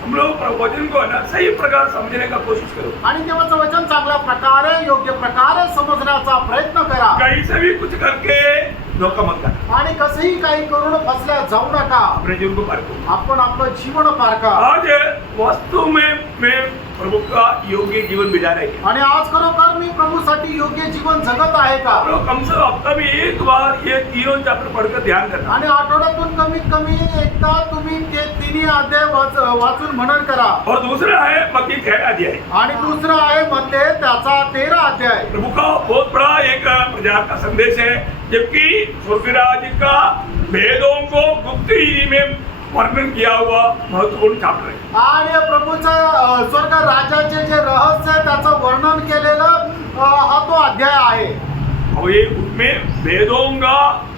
हम लोग वचन को है ना सही प्रकार समझने का कोशिश करो. आणि देवाचं वचन चांगल्या प्रकारे योग्य प्रकारे समजण्याचा प्रयत्न करा कहीं से भी कुछ करके धोखा मत करना. आणि कसंही काही करून फसल्या जाऊ नका. अपने जीवन को पारखो. आपण आपलं जीवन पारखा. आज वास्तव में मैं प्रभु का योग्य जीवन बिता रहे हैं. आणि आज खरोखर मी प्रभूसाठी योग्य जीवन जगत आहे का? हम लोग कम से कम हफ्ता में एक बार ये तीनों चैप्टर पढ़कर ध्यान करना. आणि आठवड्यातून कमीत कमी एकदा तुम्ही ते तिन्ही अध्याय वाचून मनन करा. और दूसरा है मत्ती 13 अध्याय. आणि दुसरा आहे मध्ये त्याचा 13 अध्याय. प्रभु का बहुत बड़ा एक प्रचार का संदेश है, जबकि स्वर्गराज का भेदों को गुप्त रीति में वर्णन किया हुआ महत्वपूर्ण चैप्टर है. आणि प्रभूचं स्वर्ग राजाचे जे रहस्य आहे त्याचं वर्णन केलेलं हा तो अध्याय आहे. और ये उसमें भेदों का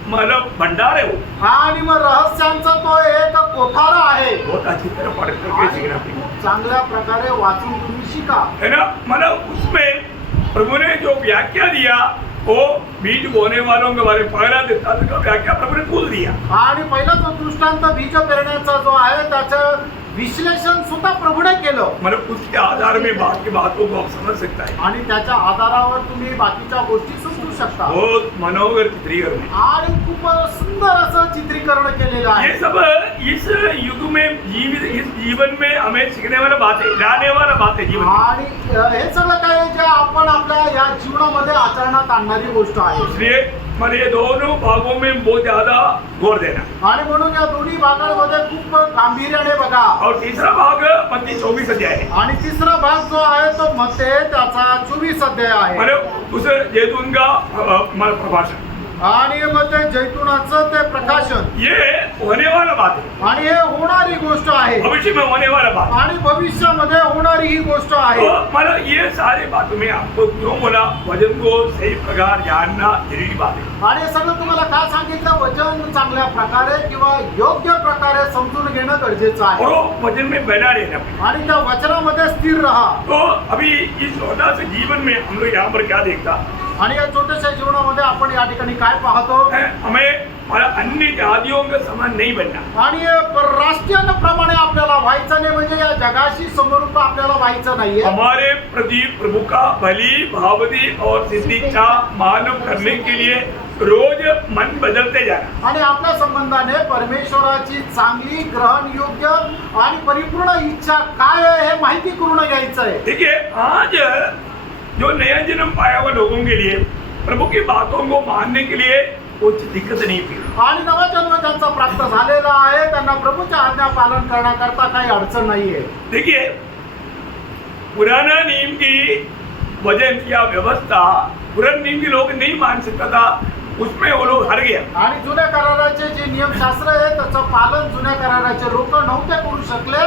मतलब भंडार है वो. आणि मग रहस्यांचा तो एक कोठारा आहे. बहुत अच्छी तरह पढ़ करके सीखना पड़ेगा, चांगल्या प्रकारे वाचून तुम्ही शिका. है ना. मतलब उसमें प्रभु ने जो व्याख्या दिया वो बीज बोने वालों के बारे में पहला दृष्टांत का व्याख्या प्रभु ने खुद दिया. आणि पहिला जो दृष्टांत बीज पेरण्याचा जो आहे त्याचं विश्लेषण सुद्धा प्रभूने केलं. मतलब उसके आधार में बाकी बातों को आप समझ सकता है. आणि त्याच्या आधारावर तुम्ही बाकीच्या गोष्टी समजू शकता. बहुत मनोहर चित्रीकरण है. आणि खूप सुंदर असं चित्रीकरण केलेलं आहे. ये सब इस युग में इस जीवन में हमें सीखने वाला बात है, लाने वाला बात है जीवन में. आणि हे सगळं काय जे आपण आपल्या या जीवनामध्ये आचरणात आणणारी गोष्ट आहे. इसलिए मैंने ये दोनों भागों में बहुत ज्यादा गौर देना. आणि म्हणून या दोन्ही भागांमध्ये खूप गांभीर्याने बघा. और तीसरा भाग मत्ती 24 अध्याय है. आणि तिसरा भाग जो आहे तो मध्ये त्याचा 24 अध्याय आहे. मतलब उस जैतून का मतलब प्रभाषण. आणि मग ते जैतुनाचं ते प्रकाशन. ये होने वाला बात है, आणि हे होणारी गोष्ट आहे. भविष्य में होने वाला बात. आणि भविष्यामध्ये होणारी ही गोष्ट आहे. तो मतलब ये सारी बातों में आपको क्यों बोला वचन को सही प्रकार जानना जरूरी बात है. आणि हे सगळं तुम्हाला काय सांगितलं? वचन चांगल्या प्रकारे किंवा योग्य प्रकारे समजून घेणं गरजेचं और आहे. वो वचन में बना रहना. आणि त्या वचनामध्ये स्थिर राहा. तो अभी इस छोटा से जीवन में हम लोग यहाँ पर क्या देखता आणि या छोट्याशा जीवनामध्ये आपण या ठिकाणी काय पाहतो? है, हमें हमारा अन्य जातियों का समान नहीं बनना. आणि परराष्ट्रीयांप्रमाणे आपल्याला व्हायचं नाही, म्हणजे या जगाशी समरूप आपल्याला व्हायचं नाहीये. हमारे प्रति प्रभु का भली भावनी और सिद्धि इच्छा मानव करने के लिए रोज मन बदलते जाना. आणि आपल्या संबंधाने परमेश्वराची चांगली ग्रहण योग्य आणि परिपूर्ण इच्छा काय आहे हे माहिती करून घ्यायचं आहे. देखिए आज जो नया जन्म पाया हुआ लोगों के लिए प्रभु की बातों को मानने के लिए कुछ दिक्कत नहीं थी. आणि नवा जन्म ज्यांचा प्राप्त झालेला आहे त्यांना प्रभूच्या आज्ञा पालन करण्याकरता काही अडचण नाहीये. देखिए पुराना नियम की वजन या व्यवस्था पुराने नियम के लोग नहीं मान सकता था, उसमें वो लोग हार गया. आणि जुन्या कराराचे जे नियमशास्त्र आहे त्याचं पालन जुन्या कराराचे लोक नव्हते करू शकले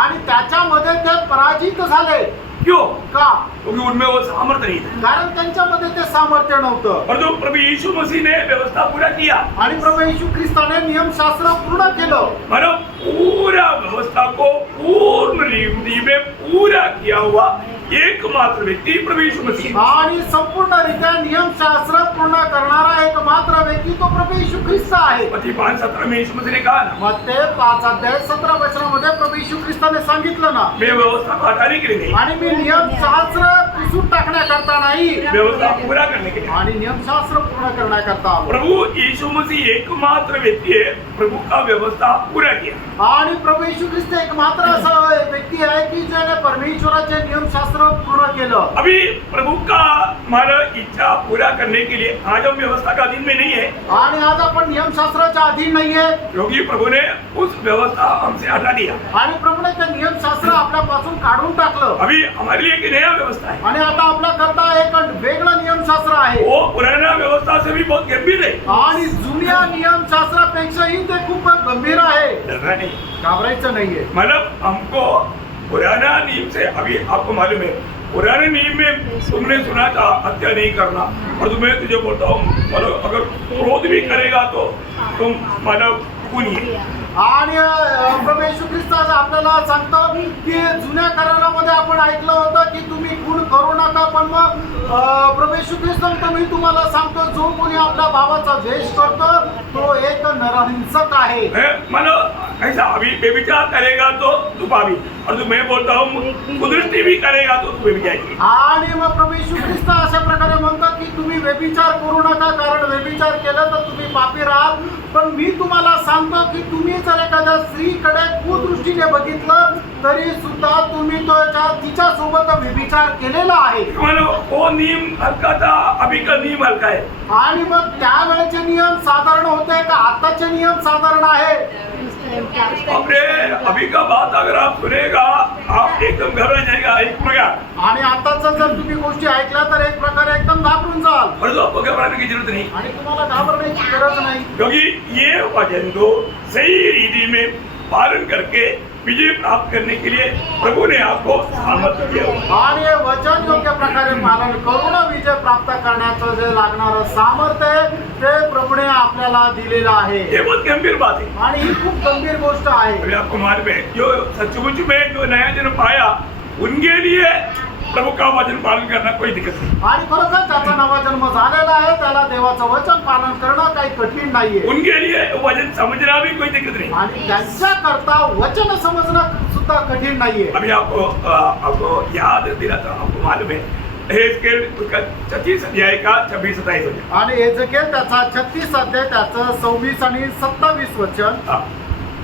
आणि त्याच्यामध्ये ते पराजित झाले. क्यों? का? क्योंकि उनमें वो सामर्थ्य नहीं था. कारण त्यांच्यामध्ये ते सामर्थ्य नव्हतं. और जो प्रभु यीशु मसीह ने व्यवस्था पूरा किया, आणि प्रभू येशू ख्रिस्ताने नियमशास्त्र पूर्ण केलं. मतलब पूरा व्यवस्था को पूर्ण रीति में पूरा किया हुआ एकमात्र व्यक्ति प्रभु यीशु मसीह. आणि संपूर्णरित्या नियमशास्त्र पूर्ण करणारा एकमात्र व्यक्ती तो प्रभू येशू ख्रिस्त आहे. मत्ती 5:17 में यीशु मसीह ने कहा ना, मग ते 5 अध्याय 17 वचनामध्ये प्रभू येशू ख्रिस्ताने सांगितलं ना, मैं व्यवस्था को हटाने के लिए नहीं, आणि मी नियमशास्त्र पुसून टाकण्याकरता नाही, व्यवस्था पूरा करने के लिए. आणि नियमशास्त्र पूर्ण करण्याकरता आलो. प्रभु यीशु मसीह एकमात्र व्यक्ती है प्रभु का व्यवस्था पूरा किया. आणि प्रभू येशू ख्रिस्त एकमात्र असा व्यक्ती आहे की ज्याने परमेश्वराचे नियमशास्त्र पूर्ण केलं. अभी प्रभु का हमारा इच्छा पूरा करने के लिए आज हम व्यवस्था का अधीन में नहीं है, आणि आज आपण नियमशास्त्राच्या अधीन नाहीये. क्योंकि प्रभु ने उस व्यवस्था हमसे हटा दिया. आणि प्रभूने ते नियमशास्त्र आपल्यापासून काढून टाकलं. अभी हमारे लिए एक नया व्यवस्था है. आणि आता आपल्या करता एक वेगळं नियमशास्त्र आहे. वो पुराना व्यवस्था से भी बहुत गंभीर है. आणि जुन्या नियमशास्त्रापेक्षाही ते खूप गंभीर आहे. डरना नहीं. घाबरायचं नाहीये. मतलब हमको पुराना नियम से, अभी आपको मालूम है पुराने नियम में तुमने सुना था हत्या नहीं करना, और तुम्हें तुझे बोलता हूँ मतलब अगर क्रोध भी करेगा तो तुम मानव खूनी है. आणि प्रभू येशू ख्रिस्त आपल्याला सांगतो की जुन्या करारामध्ये आपण ऐकलं होतं की तुम्ही खून करू नका, पण मग प्रभू येशू ख्रिस्त सांगतो मी तुम्हाला सांगतो जो कोणी आपल्या भावाचा द्वेष करतो तो एक नरहिंसक आहे. मानो ऐसा अभी बेविचार करेगा तो तू पापी, और जो मैं बोलता हूँ कुदृष्टि भी करेगा तो तू बेविचारी. आणि मग प्रभू येशू ख्रिस्त अशा प्रकारे म्हणतात की तुम्ही व्यभिचार करू नका, कारण व्यभिचार केलं तर तुम्ही पापी राहाल. पण मी तुम्हाला सांगतो की तुम्ही जर एखाद्या स्त्रीकडे कुदृष्टीने बघितलं तरी सुद्धा तुम्ही तिच्या सोबत व्यभिचार केलेला आहे. मानो वो नियम हल्का था, अभी का नियम हल्का है. आणि मग त्यावेळेचे नियम साधारण होते का आताचे नियम साधारण आहे? अपने अभी का बात अगर आप सुनेगा आप एकदम घबरा जाएगा एक प्रकार. आणि आताच जर तुम्ही गोष्टी ऐकल्या तर एक प्रकारे एकदम घाबरून जाल. परंतु आपको घबराने की जरूरत नहीं, आणि तुम्हाला घाबरण्याची गरज नाही. क्योंकि ये वचन को सही रीति में पालन करके विजय प्राप्त करने के लिए प्रभु ने आपको सामर्थ्य दिया. आणि हे वचन योग्य प्रकारे पालन करून विजय प्राप्त करण्याचं जे लागणारं सामर्थ्य आहे ते प्रभूने आपल्याला दिलेलं आहे. ये बहुत गंभीर बात है. आणि ही खूप गंभीर गोष्ट आहे. अभी आपको मालूम है जो सचमुच में जो नया जन्म पाया उनके लिए प्रभु का वचन पालन करना कोई दिक्कत नहीं. आणि खरोखर ज्याचा नवा जन्म झालेला आहे त्याला देवाचं वचन पालन करणं काही कठीण नाहीये. उनके लिए वचन समझना भी कोई दिक्कत नहीं. आणि त्यांच्याकरता वचन समजणं सुद्धा कठीण नाहीये. अभी आपको याद दिलाता हूं, आपको मालूम है हेस्केल उसका 36 अध्याय का 26-27 वचन. आणि एजेकिएल त्याचा 36 अध्याय त्याचं 26 आणि 27 वचन.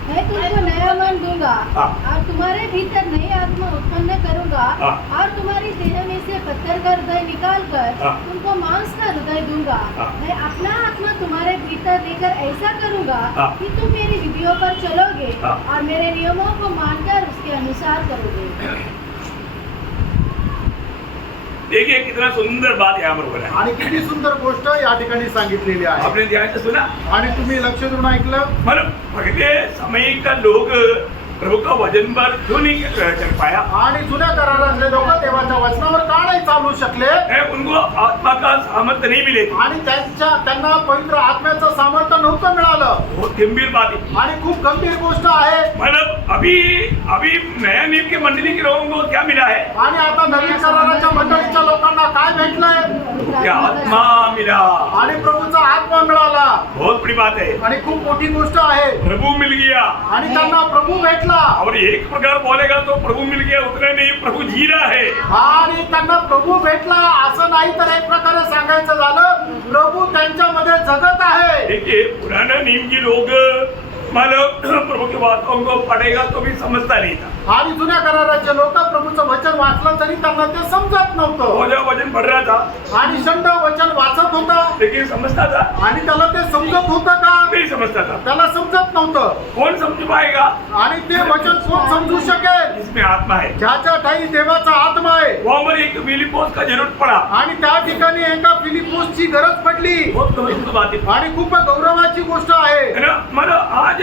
मैं तुमको नया मन दूंगा हाँ। और तुम्हारे भीतर नई आत्मा उत्पन्न करूंगा हाँ। और तुम्हारी देह में से पत्थर का हृदय निकाल कर हाँ। तुमको मांस का हृदय दूंगा. हाँ। मैं अपना आत्मा तुम्हारे भीतर देकर ऐसा करूंगा हाँ। कि तुम मेरी विधियों पर चलोगे हाँ। और मेरे नियमों को मानकर उसके अनुसार करोगे. देखिए कितना सुंदर बात यहाँ पर बोला है. आणि किती सुंदर गोष्ट या ठिकाणी सांगितलेली आहे. आपने ध्यान से सुना. आणि तुम्ही लक्ष देऊन ऐकलं. मतलब पहले समय का लोग प्रभु का वचन पर क्यों नहीं चल पाया. आणि जुन्या करारातले लोक देवाच्या वचनावर का नाही चालू शकले? उनको आत्मा का सामर्थ्य नहीं मिले. आणि त्यांना पवित्र आत्म्याचं सामर्थ्य नव्हतं मिळालं. बहुत गंभीर बात है. आणि खूप गंभीर गोष्ट आहे. मतलब अभी नया नियम की मंडली के लोगों को क्या मिला है. आणि आता नवीन कराराच्या मंडळीच्या लोकांना काय भेटलंय? क्या आत्मा मिला. आणि प्रभूचा आत्मा मिळाला. बहुत बड़ी बात है. आणि खूप मोठी गोष्ट आहे. प्रभु मिल गया आणि त्यांना प्रभू भेटला. और एक प्रकार बोलेगा तो प्रभु मिल गया उतना नहीं, प्रभु जी रहा है. आणि त्यांना प्रभू भेटला असं नाही तर एक प्रकारे सांगायचं झालं प्रभू त्यांच्यामध्ये जगत आहे. देखिए पुराना नियम के लोग मतलब प्रभु की बातों को पढ़ेगा तो भी समझता नहीं था. आणि जुन्या कराराचे लोक प्रभूचं वचन वाचलं तरी त्यांना ते समजत नव्हतं. वो जो वचन पढ़ रहा था आणि शंड वचन वाचत होता लेकिन समझता था आणि त्याला ते समजत होतं का? नहीं समझता था. त्याला समजत नव्हतं. कौन समझ पाएगा. आणि ते वचन कोण समजू शकेल? इसमें आत्मा है. ज्याच्या ठाई देवाचा आत्मा आहे. वहाँ पर एक फिलिपोस का जरूरत पड़ा. आणि त्या ठिकाणी एका फिलिपोसची गरज पडली. बहुत गंभीर बात है. आणि खूप गौरवाची गोष्ट आहे. है ना. मतलब आज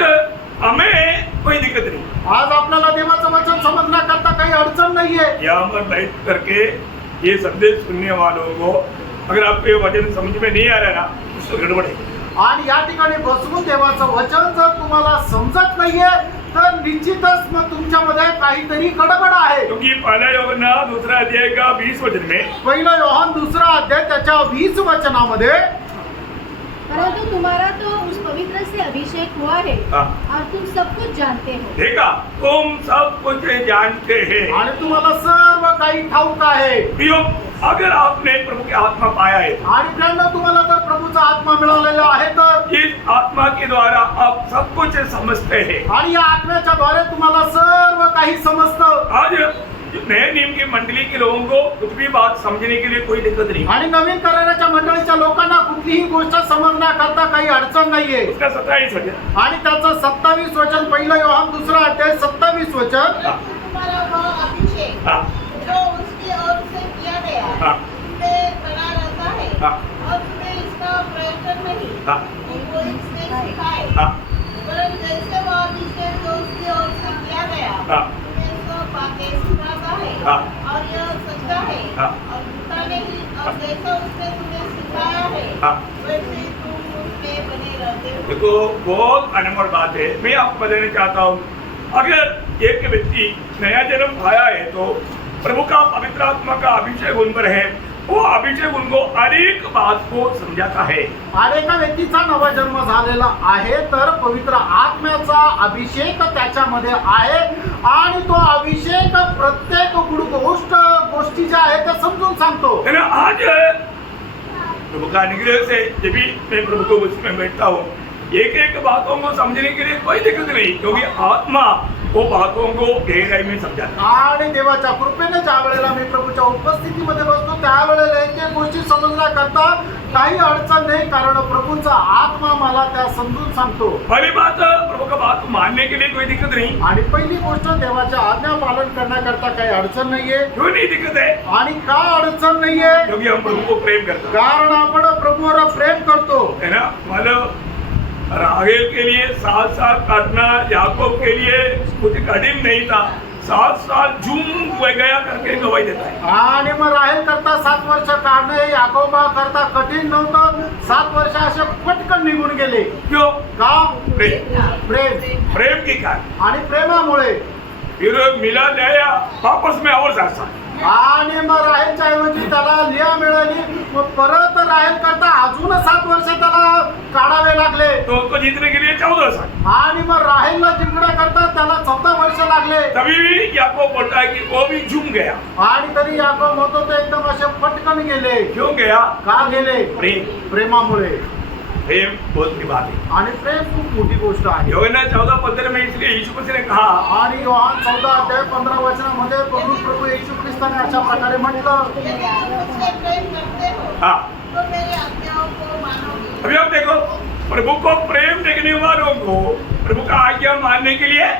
हमें कोई दिक्कत नहीं. आज आपल्याला देवाचं वचन समजण्याकरता काही अडचण नाहीये. यहाँ पर बैठ करके ये संदेश सुनने वालों को अगर आपको ये वचन समझ में नहीं आ रहा है ना तो गड़बड़ है. आणि या ठिकाणी बसवून देवाचं वचन जर तुम्हाला समजत नाहीये तर निश्चितच मग तुमच्यामध्ये काहीतरी गडबड आहे. क्योंकि पहला यूहन्ना दूसरा अध्याय का 20 वचन में पहिला योहान दुसरा अध्याय त्याच्या 20 वचनामध्ये परंतु तुम्हारा तो उस पवित्र से अभिषेक हुआ है हाँ. और तुम सब कुछ जानते हो. देखा तुम सब कुछ जानते हैं. आणि तुम्हाला सर्व काही ठाऊक आहे. प्रियो अगर आपने प्रभु की आत्मा पाया है आणि प्रियांनो तुम्हाला जर प्रभूचा आत्मा मिळालेला आहे तर इस आत्मा के द्वारा आप सब कुछ समझते हैं. आणि या आत्म्याच्या द्वारे तुम्हाला सर्व काही समजतं. आज नए नियम की मंडली के लोगों को कुछ भी बात समझने के लिए कोई दिक्कत नहीं. आणि नवीन कराराच्या मंडळीच्या लोकांना कुठलीही गोष्ट समजण्याकरता काही अडचण नाहीये. उसका 27 वचन आणि त्याचं 27 वचन पहिलं योहान दुसरा अध्याय 27 वचन. तुम्हारा वह अभिषेक हाँ. जो उसकी ओर से किया गया हाँ. तुम्हें बना रहता है हाँ. और तुम्हें इसका प्रयोजन नहीं हाँ. कि वो इससे सिखाए, हाँ. परंतु जैसे वह अभिषेक जो उसकी ओर से किया गया हाँ. तुम्हें सब बातें सिखाता है हाँ. और यह सच्चा है हाँ. और झूठा नहीं, और जैसा उसने तुम्हें सिखाया है हाँ. वैसे तुम उसमें बने रहते हो। देखो बहुत अनमोल बात है। मैं आपको बताना चाहता हूँ, अगर एक व्यक्ति नया जन्म पाया है तो प्रभु का पवित्र आत्मा का अभिषेक उन पर है, वो अभिषेक उनको अनेक बात को समझाता है। आणि एका व्यक्तीचा नवा जन्म झालेला आहे तर पवित्र आत्म्याचा अभिषेक त्याच्यामध्ये आहे आणि तो अभिषेक प्रत्येक गोष्टी ज्या आहेत त्या समजून सांगतो। है ना। आज प्रभु का अनुग्रह से जब भी मैं प्रभु को उसमें बैठता हूँ, एक एक बातों को समझने के लिए कोई दिक्कत नहीं, क्योंकि आत्मा वो बातों को गहराई में समझाता है। आणि देवाच्या कृपेने ज्या वेळेला मी प्रभूच्या उपस्थितीमध्ये बसतो त्यावेळेला एक एक गोष्टी समजण्याकरता काही अडचण नाही, कारण प्रभूचा आत्मा मला त्या समजून सांगतो। पहली बात, प्रभु का बात मानने के लिए कोई दिक्कत नहीं। आणि पहिली गोष्ट देवाच्या आज्ञा पालन करण्याकरता काही अडचण नाहीये। क्यों नहीं दिक्कत है? आणि का अडचण नाहीये? क्योंकि हम प्रभु को प्रेम करते हैं, कारण आपण प्रभूवर प्रेम करतो। है ना। मतलब राहेल के लिए 7 साल काटना याकूब के लिए कुछ कठिन नहीं था, 7 साल झूम गया करके गवाही देता है। आणि मग राहेल करता 7 वर्ष काढणे याकोबा करता कठीण नव्हतं, 7 वर्ष असे पटकन निघून गेले। क्यों? का? प्रेम। प्रेम। प्रेम के कारण। आणि प्रेमामुळे फिर मिला लिया वापस में और 7 साल। आणि मग राहेलच्या ऐवजी त्याला लिया मिळाली, मग परत राहेल करता अजून 7 वर्ष त्याला काढावे लागले। तो उसको जीतने के लिए 14 साल। आणि मग राहेलला जिंकण्याकरता त्याला 14 वर्ष लागले। तभी भी याकूब बोलता है कि वो भी झूम गया। आणि तरी याकोब होतो ते एकदम असे पटकन गेले। क्यों गया? का गेले? प्रेम। प्रेमामुळे। प्रेम बहुत बड़ी बात है। आणि प्रेम खूप मोठी गोष्ट आहे। योहन्ना 14:15 में इसलिए यीशु मसीह ने कहा, आणि योहान 14 अध्याय 15 वचनामध्ये प्रभू येशू ख्रिस्ताने अशा प्रकारे म्हटलं, यदि तुम मुझसे प्रेम करते हो हाँ तो मेरी आज्ञाओं को मानोगे। अभी आप देखो, प्रभु को प्रेम देखने वालों को प्रभु का आज्ञा मानने के लिए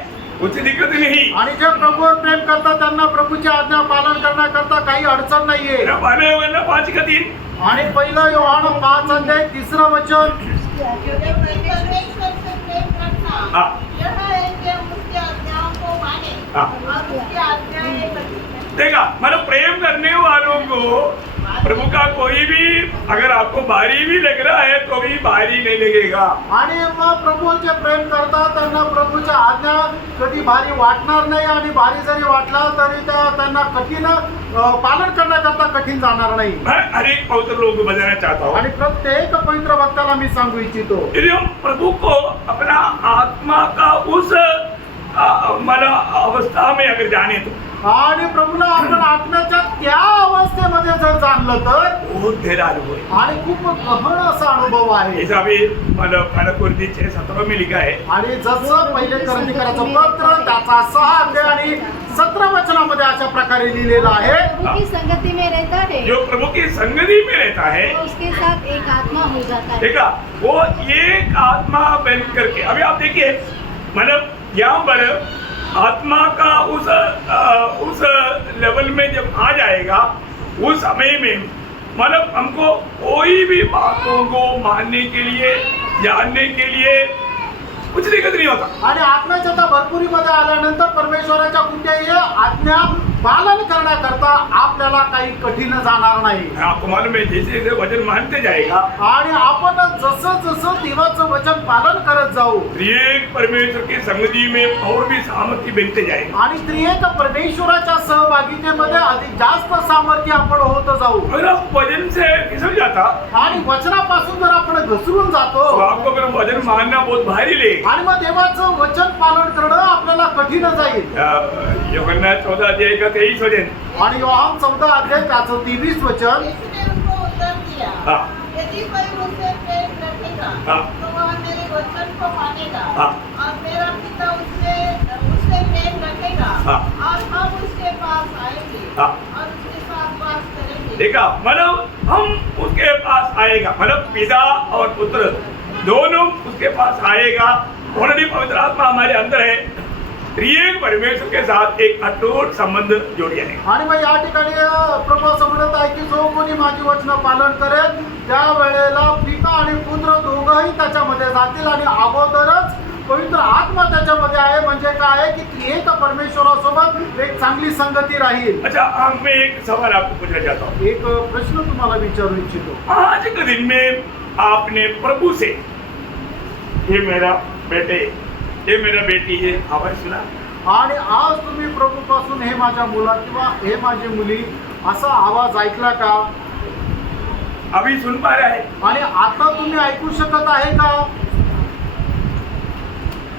कुछ दिक्कत नहीं। आणि जे प्रभूवर प्रेम करतात त्यांना प्रभूची आज्ञा पालन करण्याकरता काही अडचण नाहीये। पहले योहन्ना 5:3 आणि पहिलं योहान 5 अध्याय 3 वचन, क्योंकि परमेश्वर से प्रेम करना हाँ। यह है कि हम उसकी आज्ञाओं को माने हाँ। और उसकी आज्ञाएं करें। देखा, मतलब प्रेम करने वालों को प्रभु का कोई भी अगर आपको भारी भी लग रहा है तो भी भारी नहीं लगेगा। आणि मग प्रभू जे प्रेम करतात त्यांना प्रभूच्या आज्ञा कधी भारी वाटणार नाही, आणि भारी जरी वाटला तरी त्यांना कठीण पालन करण्याकरता कठीण जाणार नाही। मैं हर एक पवित्र लोगों को बताना चाहता हूँ, आणि प्रत्येक पवित्र भक्ताला मी सांगू इच्छितो, यदि हम प्रभु को अपना आत्मा का उस मतलब अवस्था में अगर जाने तो आणि प्रभूला आपण आत्म्याच्या त्या अवस्थेमध्ये जर जाणलं तर बहुत गहरा अनुभव है। आणि खूप गहन असा अनुभव आहे। ऐसा भी मतलब पहला कुरिन्थियों 6:17 में लिखा है, आणि जसं पहिले करंथीकराचं पत्र त्याचा 6 अध्याय आणि 17 वचनामध्ये अशा प्रकारे लिहिलेलं आहे, प्रभु की संगति में रहता है जो प्रभु की संगति में रहता है, तो उसके साथ एक आत्मा हो जाता है। देखा, वो एक आत्मा बन करके, अभी आप देखिए मतलब यहाँ पर आत्मा का उस लेवल में जब आ जाएगा उस समय में मतलब हमको कोई भी बातों को मानने के लिए जानने के लिए कुछ दिक्कत नहीं होता। आणि आत्म्याच्या त्या भरपुरीमध्ये आल्यानंतर परमेश्वराच्या कुठेही आज्ञा पालन करण्याकरता आपल्याला काही कठीण जाणार नाही। आपको मालूम है, जैसे जैसे वचन मानते जाएगा आणि आपण जसं जसं देवाचं वचन पालन करत जाऊ त्रिएक परमेश्वर की संगति में और भी सामर्थ्य बनते जाएगा। आणि त्रिएक परमेश्वराच्या सहभागितेमध्ये अधिक जास्त सामर्थ्य आपण होत जाऊ। अगर आप वचन से फिसल जाता आणि वचनापासून जर आपण घसरून तो जातो आपको अगर वचन मानना बहुत भारी लगेगा। आणि मग देवाचं वचन पालन करणं आपल्याला कठीण जाईल। यूहन्ना 14 अध्याय का 23 वचन, आणि योहान 14 अध्याय त्याचं 23 वचन, यीशु ने उनको उत्तर दिया, हाँ। यदि कोई मुझसे प्रेम रखेगा हाँ। तो वह मेरे वचन को मानेगा हाँ। और मेरा पिता उससे प्रेम रखेगा हाँ। और हम उसके पास आएंगे हाँ। और उसके साथ वास करेंगे। देखा, मतलब हम उसके पास आएगा, मतलब पिता और पुत्र दोनों उसके पास आएगा। ऑलरेडी पवित्र आत्मा हमारे अंदर है, त्रिएक परमेश्वर के साथ एक अटूट संबंध जोड़ जाएगा। आणि मग या ठिकाणी प्रभू असं म्हणत आहे की जो कोणी माझी वचनं पालन करेल त्या वेळेला पिता आणि पुत्र दोघंही त्याच्यामध्ये जातील, आणि अगोदरच पवित्र आत्मा त्याच्यामध्ये आहे। म्हणजे काय आहे की त्रिएक परमेश्वरासोबत एक चांगली संगती राहील। अच्छा, अब मैं एक सवाल आपको पूछना चाहता हूँ। एक प्रश्न तुम्हाला विचारू इच्छितो, आज के दिन में आपने प्रभु से हे मेरा बेटे, हे मेरा बेटी, हे आवाज सुना. आणि आज तुम्ही प्रभूपासून हे माझ्या मुला किंवा हे माझी मुली असा आवाज ऐकला का? अभी सुन पा रहे हैं आणि आता तुम्ही ऐकू शकत आहे का?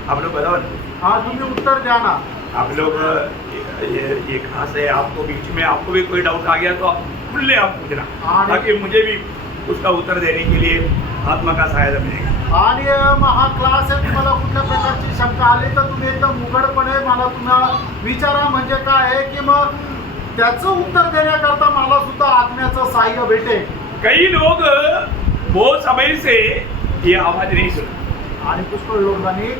आप लोग बताओ. हा तुम्ही उत्तर द्या ना. आप लोग ये कहाँ से आपको बीच में आपको भी कोई डाउट आ गया तो आप खुले आप पूछना, हाँ, ताकि मुझे भी उसका उत्तर देने के लिए आत्मा का सहायता मिलेगा. आणि मग हा क्लास आहे, तुम्हाला कुठल्या प्रकारची शंका आली तर तुम्ही एकदम उघडपणे मला तुम्हाला विचारा. म्हणजे काय आहे की मग त्याचं उत्तर देण्याकरता मला सुद्धा आत्म्याचं सहाय्य भेटेल. कई लोग बहुत समय से ये आवाज नहीं सुना. आणि पुष्कळ लोकांनी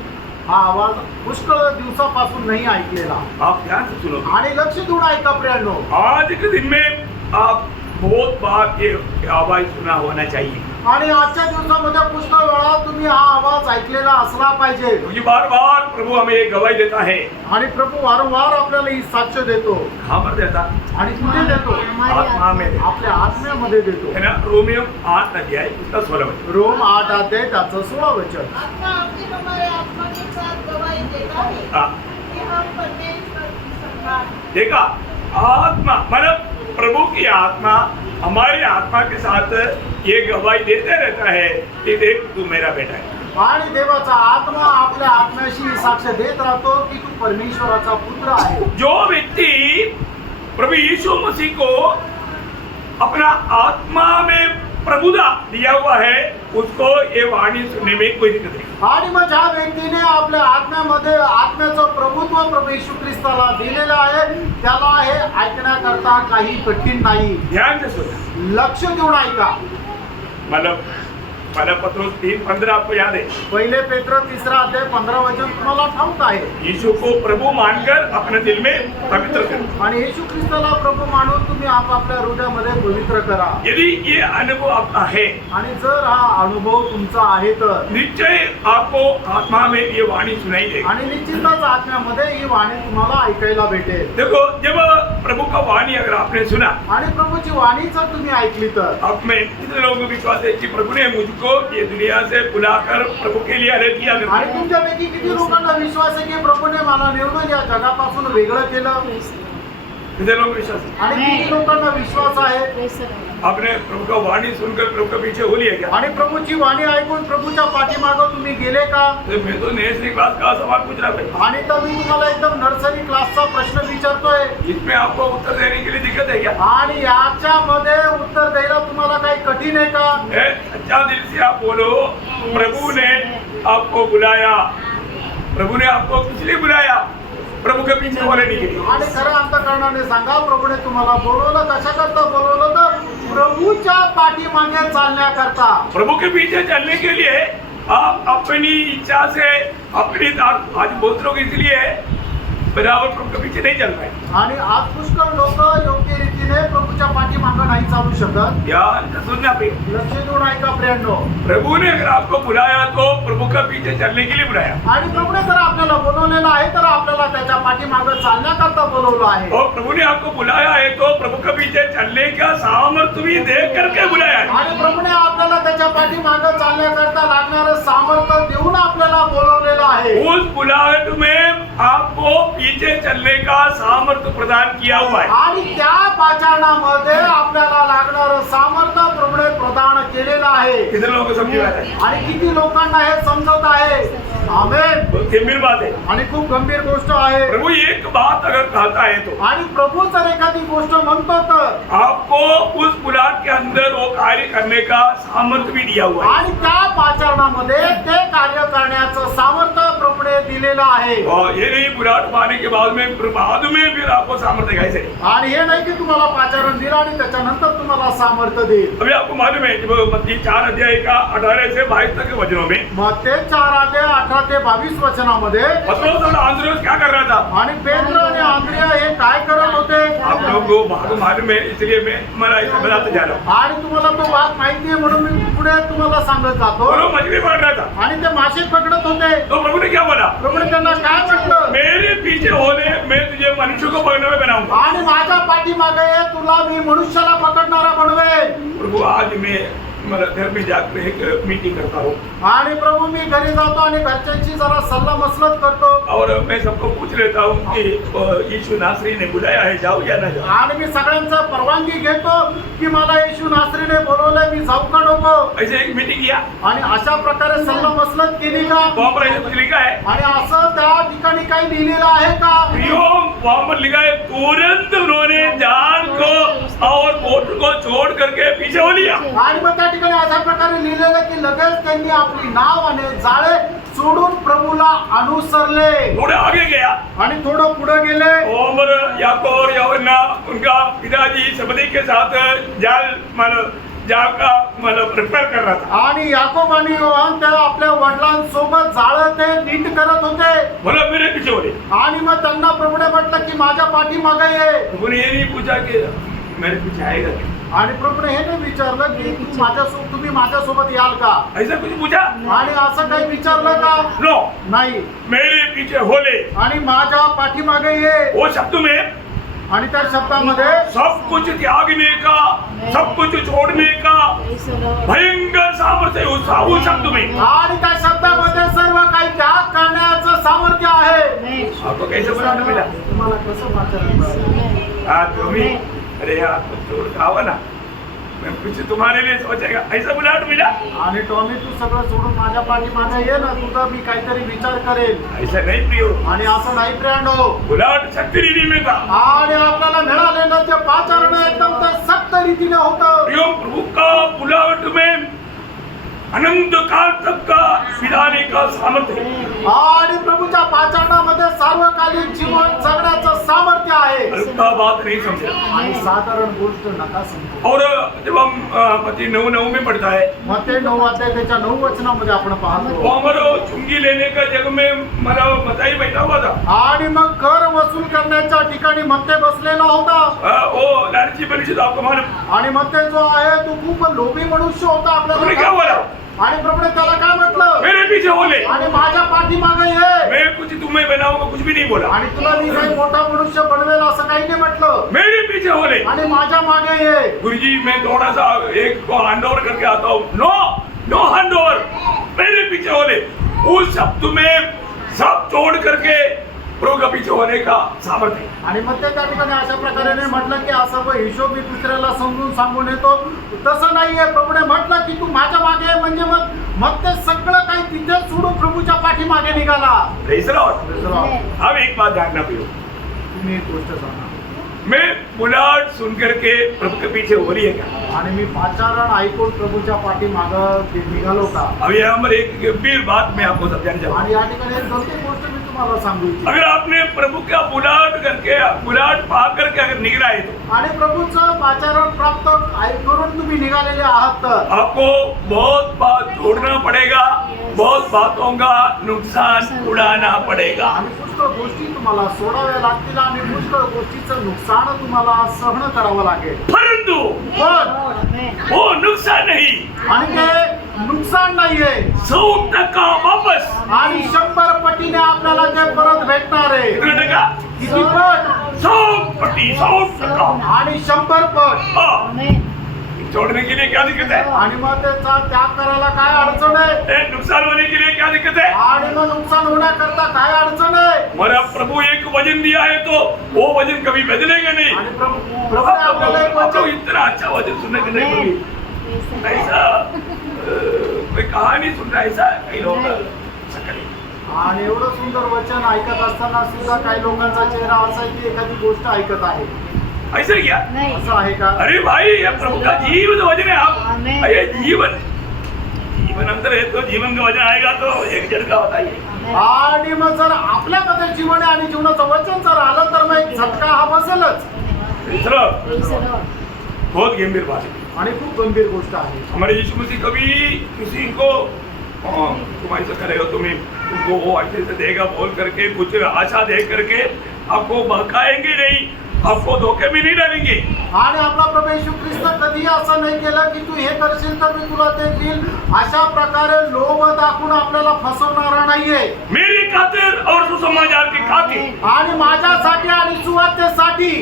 हा आवाज पुष्कळ दिवसापासून नाही ऐकलेला. आप ध्यान से सुनो. आणि लक्ष देऊन ऐका प्रियांनो. आज के दिन में आप बहुत बार ये आवाज सुना होना चाहिए. आणि आजच्या दिवसामध्ये पुष्कळ वेळा तुम्ही हा आवाज ऐकलेला असला पाहिजे. क्योंकि बार बार प्रभु हमें एक गवाही देता है. आणि प्रभू वारंवार आपल्याला ही साक्ष देतो. कहाँ पर देता? आणि कुठे देतो? आत्मा में देता. आपल्या आत्म्यामध्ये देतो. है ना. रोमियो 8 अध्याय उसका 16 वचन. रोम 8 अध्याय त्याचं 16 वचन. आत्मा अभी हमारे आत्मा के साथ गवाही देता है हाँ. कि हम परमेश्वर की संतान हैं। देखा, आत्मा मतलब प्रभु की आत्मा हमारी आत्मा के साथ ये गवाही देते रहता है कि देख तू मेरा बेटा है. आणि देवाचा आत्मा आपल्या आत्म्याशी साक्ष देत राहतो की तू परमेश्वराचा पुत्र आहे. जो व्यक्ति प्रभु यीशु मसीह को अपना आत्मा में प्रभुता दिया हुआ है उसको ये वाणी सुनने में कोई दिक्कत नहीं. आणि मग ज्या व्यक्तीने आपल्या आत्म्यामध्ये आत्म्याचं प्रभुत्व प्रभू येशू ख्रिस्ताला दिलेलं आहे त्याला हे ऐकण्याकरता काही कठीण नाही. ध्यान से सुनना. लक्ष देऊन ऐका. मतलब पहला पत्रुस 3:15 आपको याद है. पहिले पेत्र 3 अध्याय 15 वचन तुम्हाला ठाऊक आहे. यीशु को प्रभु मानकर अपने दिल में पवित्र करो. आणि येशू ख्रिस्ताला प्रभू मानून तुम्ही आपापल्या हृदयामध्ये पवित्र करा. यदि ये अनुभव आपका है आणि जर हा अनुभव तुमचा आहे तर निश्चय आपको आत्मा में ये वाणी सुनाई देगी. आणि निश्चितच आत्म्यामध्ये ही वाणी तुम्हाला ऐकायला भेटेल. देखो, जब प्रभु का वाणी अगर आपने सुना, आणि प्रभूची वाणी जर तुम्ही ऐकली तर आप में कितने लोगों को विश्वास है कि प्रभु ने मुझको ये दुनिया से बुलाकर प्रभु के लिए अलग किया. आणि तुमच्यापैकी किती लोकांना विश्वास आहे की प्रभूने मला निवडून या जगापासून वेगळं केलं. कितने लोग विश्वास है? आणि किती लोकांना विश्वास आहे आपने प्रभु का वाणी सुनकर प्रभु के पीछे हो लिया क्या? आणि प्रभूची वाणी ऐकून प्रभूच्या पाठीमागं तुम्ही गेले का? तो मैं तो नर्सरी क्लास का सवाल पूछ रहा भाई. आणि तर मी तुम्हाला एकदम नर्सरी क्लासचा प्रश्न विचारतोय. इसमें आपको उत्तर देने के लिए दिक्कत है क्या? आणि याच्यामध्ये उत्तर द्यायला तुम्हाला काही कठीण आहे का? अच्छा दिल से आप बोलो, प्रभु ने आपको बुलाया. प्रभु ने आपको किस लिए बुलाया? प्रभु के पीछे होने के लिए. आणि खऱ्या अंतःकरणाने सांगा, प्रभूने तुम्हाला बोलवलं कशाकरता बोलवलं? तर प्रभूच्या पाठीमागे चालण्याकरता. प्रभु के पीछे चलने के लिए आप अपनी इच्छा से अपनी आज बहुत लोग इसलिए बराबर प्रभु के पीछे नहीं चल पाए. आणि आज पुष्कळ लोक योग्य रीतीने प्रभूच्या पाठीमागे नाही चालू शकत. यार सुनना पे लक्ष देऊन ऐका प्रियांनो. प्रभु ने अगर आपको बुलाया तो प्रभु का पीछे चलने के लिए बुलाया. आणि प्रभूने जर आपल्याला बोलवलेलं आहे तर आपल्याला त्याच्या पाठीमागे चालण्याकरता बोलवलं आहे. और प्रभु ने आपको बुलाया है तो प्रभु के पीछे चलने का सामर्थ्य भी दे करके बुलाया है. आणि प्रभूने आपल्याला त्याच्या पाठीमागे चालण्याकरता लागणारं सामर्थ्य देऊन आपल्याला बोलवलेलं आहे. उस बुलाहट में आपको पीछे चलने का सामर्थ्य प्रदान किया हुआ है. आणि त्या पाचारणामध्ये आपल्याला लागणारं सामर्थ्य प्रभूने प्रदान केलेलं आहे. कितने लोगों को समझ में आता है? आणि किती लोकांना हे समजत आहे? आमेन. बहुत गंभीर बात है. आणि खूप गंभीर गोष्ट आहे. प्रभु एक बात अगर कहता है तो आणि प्रभू जर एखादी गोष्ट म्हणतो तर आपको उस बुलाहट के अंदर वो कार्य करने का सामर्थ्य भी दिया हुआ है. आणि त्या पाचारणामध्ये ते कार्य करण्याचं सामर्थ्य प्रभूने दिलेलं आहे. और ये नहीं बुलाहट पाने के बाद में फिर आपको सामर्थ्य दिखाई दे. आणि हे नाही की तुम्हाला पाचारण दिलं आणि त्याच्यानंतर तुम्हाला सामर्थ्य देईल. अभी आपको मालूम है जब मत्ती 4 अध्याय का 18 से 22 तक के वचनों में मत्ते 4 अध्याय 18 ते 22 वचनामध्ये पतरस और आंद्रेयस क्या कर रहा था? आणि पेत्र आणि आंद्रिया हे काय करत होते? आप लोगों को मालूम है इसलिए मैं इसे बताते जा रहा हूँ. आणि तुम्हाला तो बात माहिती आहे म्हणून मी पुढे तुम्हाला सांगत जातो. और वो मछली पकड़ रहा था. आणि ते मासे पकडत होते. तो प्रभु ने क्या बोला? प्रभूने त्यांना काय म्हटलं? मेरे पीछे होने मैं तुझे मनुष्य को पकड़ने में बनाऊंगा. आणि माझ्या पाठीमागे ये, तुला मी मनुष्याला पकडणारा बनवेन. प्रभु आज मैं मला घर में जाकर एक मीटिंग करता हूँ आणि प्रभू मी घरी जातो आणि घरच्यांची जरा सल्ला मसलत करतो और मैं सबको पूछ लेता हूँ कि यीशु नासरी ने बुलाया है, जाओ या ना जाओ. आणि मी सगळ्यांचं परवानगी घेतो की मला येशू नासरीने बोलवलंय, मी जाऊ का नको. ऐसे एक मीटिंग किया, आणि अशा प्रकारे सल्ला मसलत केली का. वहाँ पर ऐसे कुछ लिखा है, आणि असं त्या ठिकाणी काही लिहिलेलं आहे का. वहाँ पर लिखा है तुरंत उन्होंने जान को और बोट को छोड़ करके पीछे हो लिया. आणि मग त्या ठिकाणी अशा प्रकारे लिहिलेलं की लगेच त्यांनी आपली नाव आणि जाळे सोडून प्रभूला अनुसरले. थोड़े आगे गया आणि थोडं पुढे गेले. और याकूब और यूहन्ना उनका पिताजी सबदी के साथ जाल का प्रिपेयर कर रहा था. आणि याकोब आणि योहान त्या आपल्या वडिलांसोबत जाळं ते नीट करत होते. बोला मेरे पीछे हो रहे. आणि मग त्यांना प्रभूने म्हटलं की माझ्या पाठीमागे ये. प्रभु ने ये नहीं पूछा कि मेरे पीछे आएगा क्या, आणि प्रभूने हे नाही विचारलं की तुम्ही माझ्यासोबत याल का. ऐसा कुछ पूछा. आणि असं काही विचारलं का. नो, नाही. मेरे पीछे हो ले. आणि माझ्या पाठीमागे ये. वो शब्द में आणि त्या शब्दामध्ये सब कुछ त्यागने का, सब कुछ छोड़ने का भयंकर सामर्थ्य उस शब्द में. आणि त्या शब्दामध्ये सर्व काही त्याग करण्याचं सामर्थ्य आहे. आपको कैसे बनाना मिला. तुम्हाला कसं वाटतं. हाँ तुम्ही अरे यार छोड़ खावा ना, मैं कुछ तुम्हारे लिए सोचेगा. ऐसा बुलाहट मिला. आणि टॉमी तू सगळं सोडून माझ्या पाठीमागे ये ना, तुझा मी काहीतरी विचार करेल. ऐसा नहीं प्रियो. आणि असं नाही प्रियांडो. बुलाहट शक्ति रीति में था. आणि आपल्याला मिळालेलं ते पाचारण एकदम ते सक्त रीतीने होतं. प्रियो प्रभु का बुलाहट में अनंत काल तक का विधाने का सामर्थ्य है. आणि प्रभूच्या पाचारणामध्ये सार्वकालिक जीवन जगण्याचं सामर्थ्य आहे. हल्का बात नहीं समझा. आणि साधारण गोष्ट नका समजू. और जब हम मत्ती 9:9 में पढ़ता है, मग ते 9 अध्याय त्याच्या 9 वचनामध्ये आपण पाहतो. वो हमारो चुंगी लेने का जग में मताई बैठा हुआ था. आणि मग कर वसूल करण्याच्या ठिकाणी मत्ते बसलेला होता. वो लालची मनुष्य था, आपको मालूम. आणि मत्ते जो आहे तो खूप लोभी मनुष्य होता. तुमने क्या आपल्याला बोला. आणि प्रभूने त्याला काय म्हटलं. मेरे पीछे हो ले. आणि माझ्या पाठीमागे ये. मैं कुछ तुम्हें बनाऊंगा, कुछ भी नहीं बोला. आणि तुला मी काही मोठा मनुष्य बनवेल असं काही नाही म्हटलं. मेरे पीछे हो ले. आणि माझ्या मागे ये. गुरुजी मैं थोड़ा सा एक को हैंड ओवर करके आता हूँ. नो हैंड ओवर, मेरे पीछे हो ले. उस शब्द में सब छोड़ करके प्रभु का पीछे होने का सामर्थ्य. आणि मग ते त्या ठिकाणी अशा प्रकारे नाही म्हटलं की असं हिशोब मी दुसऱ्याला समजून सांगून येतो, तसं नाहीये. प्रभूने म्हटलं की तू माझ्या मागे आहे. म्हणजे मग ते सगळं काही तिथे सोडून प्रभूच्या पाठीमागे निघाला. Praise the Lord. अब एक बात जानना प्रियो, तुम्ही एक गोष्ट सांगा. मैं बुलाहट सुन करके प्रभु के पीछे हो रही है क्या. आणि मी पाचारण ऐकून प्रभूच्या पाठीमागं निघालो का. अब यहाँ पर एक गंभीर बात मैं आपको समझाना चाहूँगा. आणि या ठिकाणी एक गंभीर गोष्ट मी तुम्हाला सांगू इच्छितो. अगर आपने प्रभु का बुलाहट पा करके अगर निकला है तो आणि प्रभूचं पाचारण प्राप्त करून तुम्ही निघालेले आहात तर आपको बहुत बात छोड़ना पड़ेगा, बहुत बातों का नुकसान उड़ाना पड़ेगा. आणि पुष्कळ गोष्टी तुम्हाला सोडाव्या लागतील आणि पुष्कळ गोष्टीचं नुकसान तुम्हाला सहन करावं लागेल. परंतु पण वो नुकसान नहीं, आणि ते नुकसान नाहीये. 100% वापस. आणि 100 पटीने आपल्याला ते परत भेटणार आहे. कितने टका. किती पट. 100% आणि 100 पट. हाँ. छोड़ने के लिए क्या दिक्कत है. आणि मग त्याचा त्याग करायला काय अडचण आहे. नुकसान होने के लिए क्या दिक्कत है. आणि मग नुकसान होण्याकरता काय अडचण आहे. हमारा प्रभु एक वजन दिया है तो वो वजन कभी बदलेगा नहीं. आणि प्रभूने आपल्याला एक आपको वचन. इतना अच्छा वजन सुनने के नहीं मिली. ऐसा कोई कहानी सुन रहा है, ऐसा कई लोग ऐसा करें. आणि एवढं सुंदर वचन ऐकत असताना सुद्धा काही लोकांचा चेहरा असा आहे की एखादी गोष्ट ऐकत आहे. ऐसा क्या. असं आहे का. अरे भाई ये प्रभु का जीवन वजन है. आप आमेन. ये जीवन अंदर है तो जीवन का वजन आएगा तो एक जन का होता है. आणि मग जर आपल्यामध्ये जीवन आहे आणि जीवनाचं वचन जर आलं तर मग एक झटका हा बसेलच. बहुत गंभीर बात है आणि खूप गंभीर गोष्ट आहे. हमारे यीशु मसीह कभी किसी को तुम ऐसा करेगा, तुमको वो ऐसे से देगा बोल करके कुछ आशा दे करके आपको बहकाएंगे नहीं, आपको धोखे में नहीं डालेंगे. आणि आपला प्रभू येशू ख्रिस्त कधी असं नाही केलं की तू हे करशील तर मी तुला ते देईल. अशा प्रकारे लोभ दाखवून आपल्याला फसवणारा नाहीये. मेरी खातिर और सुसमाचार की खातिर आणि माझ्यासाठी आणि सुवार्तेसाठी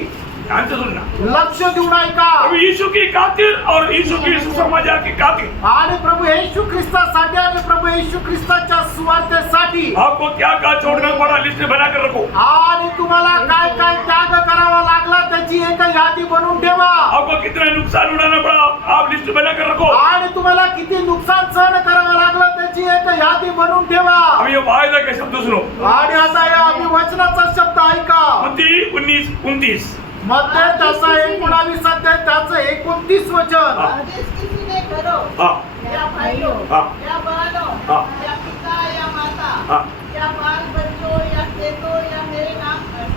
ध्यान से सुनना। लक्ष देऊन ऐका प्रभु यीशु की खातिर और यीशु की सुसमाचार की खातिर आणि प्रभु येशू ख्रिस्तासाठी आणि प्रभु येशू ख्रिस्ताच्या सुवार्तेसाठी आपको क्या क्या छोड़ना पड़ा लिस्ट बनाकर रखो। आणि तुम्हाला काय काय त्याग करावा लागला त्याची एक यादी बनवून ठेवा आपको कितना नुकसान उठाना पड़ा आप लिस्ट बनाकर रखो। आणि तुम्हाला किती नुकसान सहन करावं लागलं त्याची एक यादी बनवून ठेवा अब ये वायदा के शब्द सुनो। आणि आता या अभिवचनाचा शब्द ऐका मत्ती 19:29 मध्ये त्याचा 19 अध्याय त्याचं 29 वचन हाँ। जिस किसी ने घरों हाँ या भाइयों हाँ। या बहनों हाँ। या पिता या माता हाँ। या बाल बच्चों या खेतों या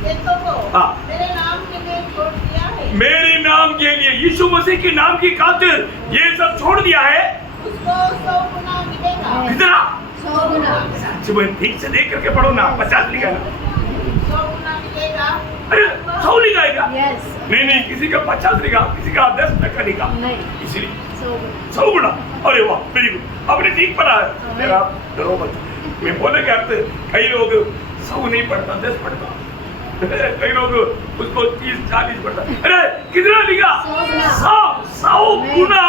खेतों को हाँ। मेरे नाम के लिए छोड़ दिया है मेरे नाम के लिए यीशु मसीह के नाम की खातिर ये सब छोड़ दिया है। उसको 100 गुना मिलेगा। कितना? 100 गुना। सुबह ठीक से देख करके पढ़ो ना। 50 लिखा ना। 100 गुना मिलेगा। अरे 100 लिखाएगा? Yes. नहीं किसी का 50 लिखा, किसी का 10% लिखा। नहीं। इसलिए 100 गुना। 100 गुना। अरे वाह वेरी गुड। आपने ठीक पढ़ा है। मेरा डरो मत। मैं बोले क्या कई लोग 100 नहीं पढ़ता 10 पढ़ता। कई लोग उसको 30-40 पढ़ता। अरे कितना लिखा? 100 गुना।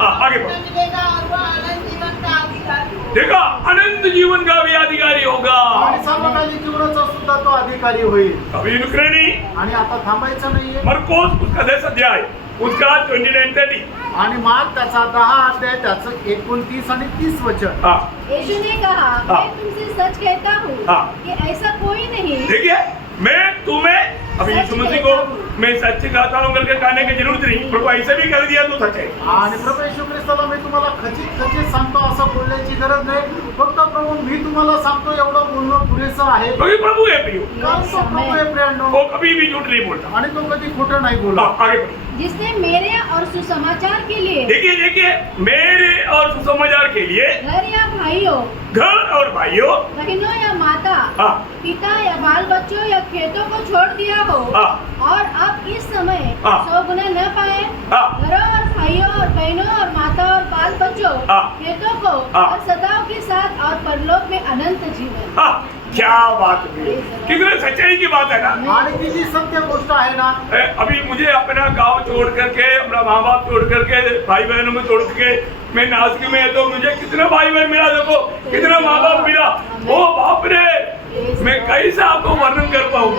आगे बढ़ो। मिलेगा और वह अनंत जीवन का अधिकारी होगा। देखा अनंत जीवन का भी अधिकारी होगा। आणि सर्वकालीन जीवनाचा सुद्धा तो अधिकारी होईल अभी नुकरे नहीं। आणि आता थांबायचं नाहीये मरकोस उसका 10 अध्याय उसका 29-30। आणि मार्क त्याचा 10 अध्याय त्याचं 29 आणि 30 वचन हाँ यीशु ने कहा हाँ। मैं तुमसे सच कहता हूँ हाँ। कि ऐसा कोई नहीं देखिए मैं तुम्हें अभी यीशु मसीह को मैं सच्ची कहता हूँ करके कहने की जरूरत नहीं। प्रभु ऐसे भी कर दिया तो सच है। आणि प्रभू येशू ख्रिस्ताला मी तुम्हाला खचित सांगतो असं बोलण्याची गरज नाही फक्त प्रभू मी तुम्हाला सांगतो एवढं बोलणं पुरेसं आहे क्योंकि प्रभु है प्रियो। कारण तो प्रभू आहे प्रियांनो वो कभी भी झूठ नहीं बोलता। आणि तो कधी खोटं नाही बोलत आगे बढ़िए। जिसने मेरे और सुसमाचार के लिए देखिए मेरे और सुसमाचार के लिए घर या भाइयों घर और भाइयों बहनों या माता हाँ। पिता या बाल बच्चों या खेतों को छोड़ दिया हो हाँ। और अब इस समय हाँ। 100 गुना न पाए हाँ। घरों और भाइयों और बहनों और माता और बाल बच्चों हाँ। खेतों को हाँ। और सदाओं के साथ और परलोक में अनंत जीवन। हाँ क्या बात है। कितने सच्चाई की बात है ना। आणि किती सत्य गोष्ट आहे ना अभी मुझे अपना गांव छोड़ करके अपना माँ बाप छोड़ करके भाई बहनों में छोड़ करके मैं नासिक में है तो मुझे कितना भाई बहन मिला देखो कितना माँ बाप मिला। ओ बाप रे मैं कैसे आपको वर्णन कर पाऊँ।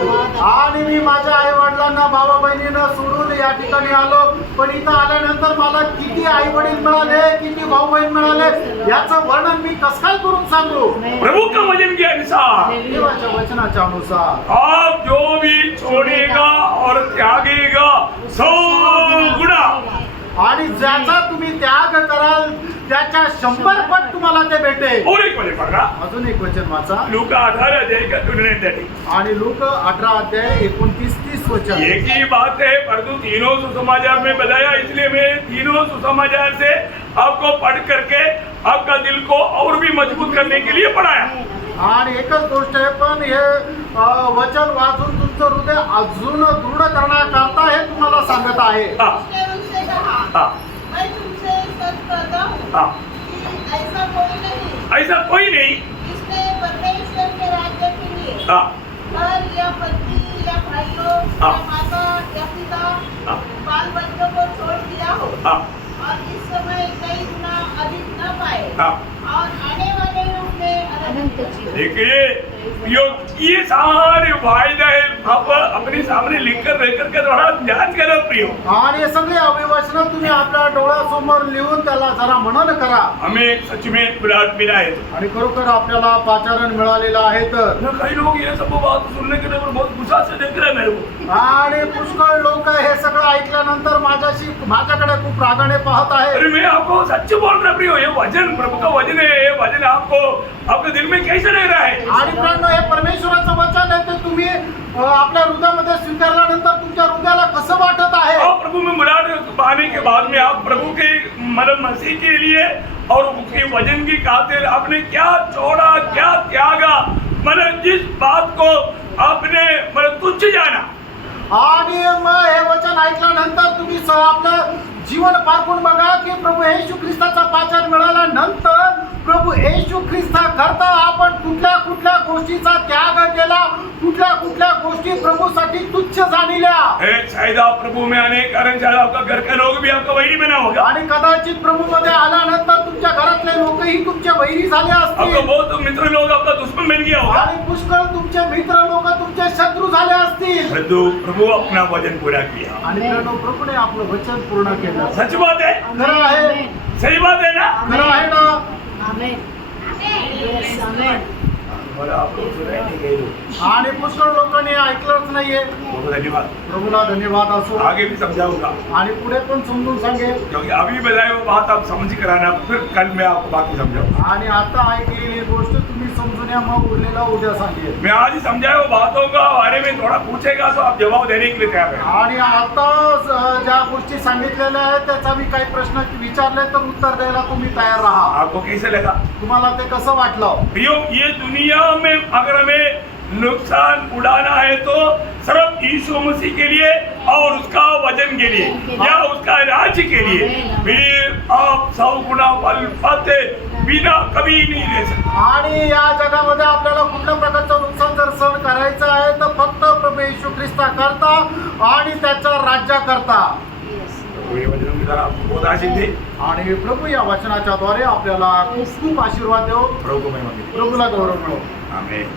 आणि मी माझ्या आई वडिलांना भावा बहिणींना सोडून या ठिकाणी आलो पण इथं आल्यानंतर मला किती आई वडील मिळाले किती भाऊ बहीण मिळाले याचं वर्णन मी कसं काय करून सांगू प्रभु का वचन के अनुसार देवाच्या वचनाच्या अनुसार आप जो भी छोड़ेगा और त्यागेगा 100 गुना। आणि ज्याचा तुम्ही त्याग कराल त्याच्या 100 पट तुम्हाला ते भेटेल और एक वचन पढ़ रहा अजून एक वचन वाचा लूका 18 अध्याय का 29-30। आणि लोक 18 अध्याय 29-30 वचन एक ही बात है परंतु तीनों सुसमाचार में बताया इसलिए मैं तीनों सुसमाचार से आपको पढ़ करके आपका दिल को और भी मजबूत करने के लिए पढ़ाया। आणि एकच गोष्ट आहे पण हे वचन वाचून तुमचं हृदय अजून दृढ करण्याकरता हे तुम्हाला सांगत आहे हाँ उसने उनसे कहा हाँ मैं तुमसे सच कहता हूँ हाँ कि ऐसा कोई नहीं ऐसा कोई नहीं। जिसने परमेश्वर के राज्य के लिए हाँ घर या पत्नी या भाइयों हाँ। या माता या पिता हाँ। बाल बच्चों को छोड़ दिया हो हाँ और इस समय कई गुना अधिक न पाए हाँ और आने वाले युग में अनंत जीवन। देखिए ये सारे वायदे आप अपने सामने लिख कर रह करके थोड़ा ध्यान करो प्रियो। आणि हे सगळे अभिवचन तुम्ही आपल्या डोळ्यासमोर लिहून त्याला जरा मनन करा हमें सच में विराट मिला है। आणि खरोखर आपल्याला पाचारण मिळालेलं आहे तर ना कई लोग ये सब बात सुनने के लिए बहुत गुस्सा से देख रहे हैं मेरे को। आणि पुष्कळ लोक हे सगळं ऐकल्यानंतर माझ्याकडे खूप रागाने पाहत आहे अरे मैं आपको सच बोल रहा प्रियो ये वचन प्रभु का वचन है। ये वचन आपको आपके दिल में कैसे रह रहा है। आणि मित्रांनो हे परमेश्वराचं वचन आहे ते तुम्ही आपल्या हृदयामध्ये स्वीकारल्यानंतर तुमच्या हृदयाला कसं वाटत आहे और प्रभु में मुराद पाने के बाद में आप प्रभु के मतलब मसीह के लिए और उसके वचन की खातिर आपने क्या छोड़ा क्या त्यागा मतलब जिस बात को आपने मतलब तुच्छ जाना। आणि मग हे वचन ऐकल्यानंतर तुम्ही आपलं जीवन पारखून बघा की प्रभू येशू ख्रिस्ताचा पाचार मिळाल्यानंतर प्रभु येशू ख्रिस्ता करता आपण कुठल्या कुठल्या गोष्टीचा त्याग केला, कुठल्या कुठल्या गोष्टी प्रभूसाठी तुच्छ जाणिल्या. है शायद आप प्रभु में आने के कारण शायद आपका घर का लोग भी आपका वैरी बना होगा. आणि कदाचित प्रभू मध्ये आल्यानंतर तुमच्या घरातले लोकही तुमचे वैरी झाले आपका असतील बहुत मित्र लोग आपका दुश्मन बन गया होगा. आणि पुष्कळ तुमचे मित्र लोक तुमचे शत्रू झाले असतील. परंतु प्रभु अपना वचन पूरा किया. आणि मित्रांनो, प्रभूने आपलं वचन पूर्ण केलं. सच बात है, खरं आहे, सही बात है ना. खरं आहे ना. आमेन. Yes, आमेन. मला आपण सुनाई नहीं गई लोग. आणि पुष्कळ लोकांनी ऐकलंच नाहीये. बहुत धन्यवाद. प्रभूला धन्यवाद असो. आगे भी समझाऊंगा, आणि पुढे पण समजून सांगेल. क्योंकि अभी बताए वो बात आप समझ कर आना, फिर कल मैं आपको बाकी समझाऊंगा. आणि आता ऐकलेली गोष्ट तुम्ही समजून या, मग उरलेला उद्या सांगेल. मैं आज ही समझाया वो बातों का बारे में थोड़ा पूछेगा तो आप जवाब देने के लिए तैयार है. आणि आता ज्या गोष्टी सांगितलेल्या आहेत त्याचा मी काही प्रश्न विचारले तर उत्तर द्यायला तुम्ही तयार राहा. आपको कैसे लगा? तुम्हाला ते कसं वाटलं? ये दुनिया में अगर हमें नुकसान उड़ाना है तो सिर्फ यीशु मसीह के लिए और उसका वचन के लिए या उसका राज्य के लिए, फिर आप 100 गुना फल पाते बिना कभी नहीं ले सकते. आणि या जगामध्ये आपल्याला कुठल्या प्रकारचं नुकसान जर सहन करायचं आहे तर फक्त प्रभू येशू ख्रिस्ता करता आणि त्याच्या राज्या करता. तो ये वचन की तरह आपको बहुत आशीष दे. आणि प्रभू या वचनाच्या द्वारे आपल्याला खूप खूप आशीर्वाद देव. प्रभु को महिमा दे. प्रभूला गौरव मिळो. आमेन.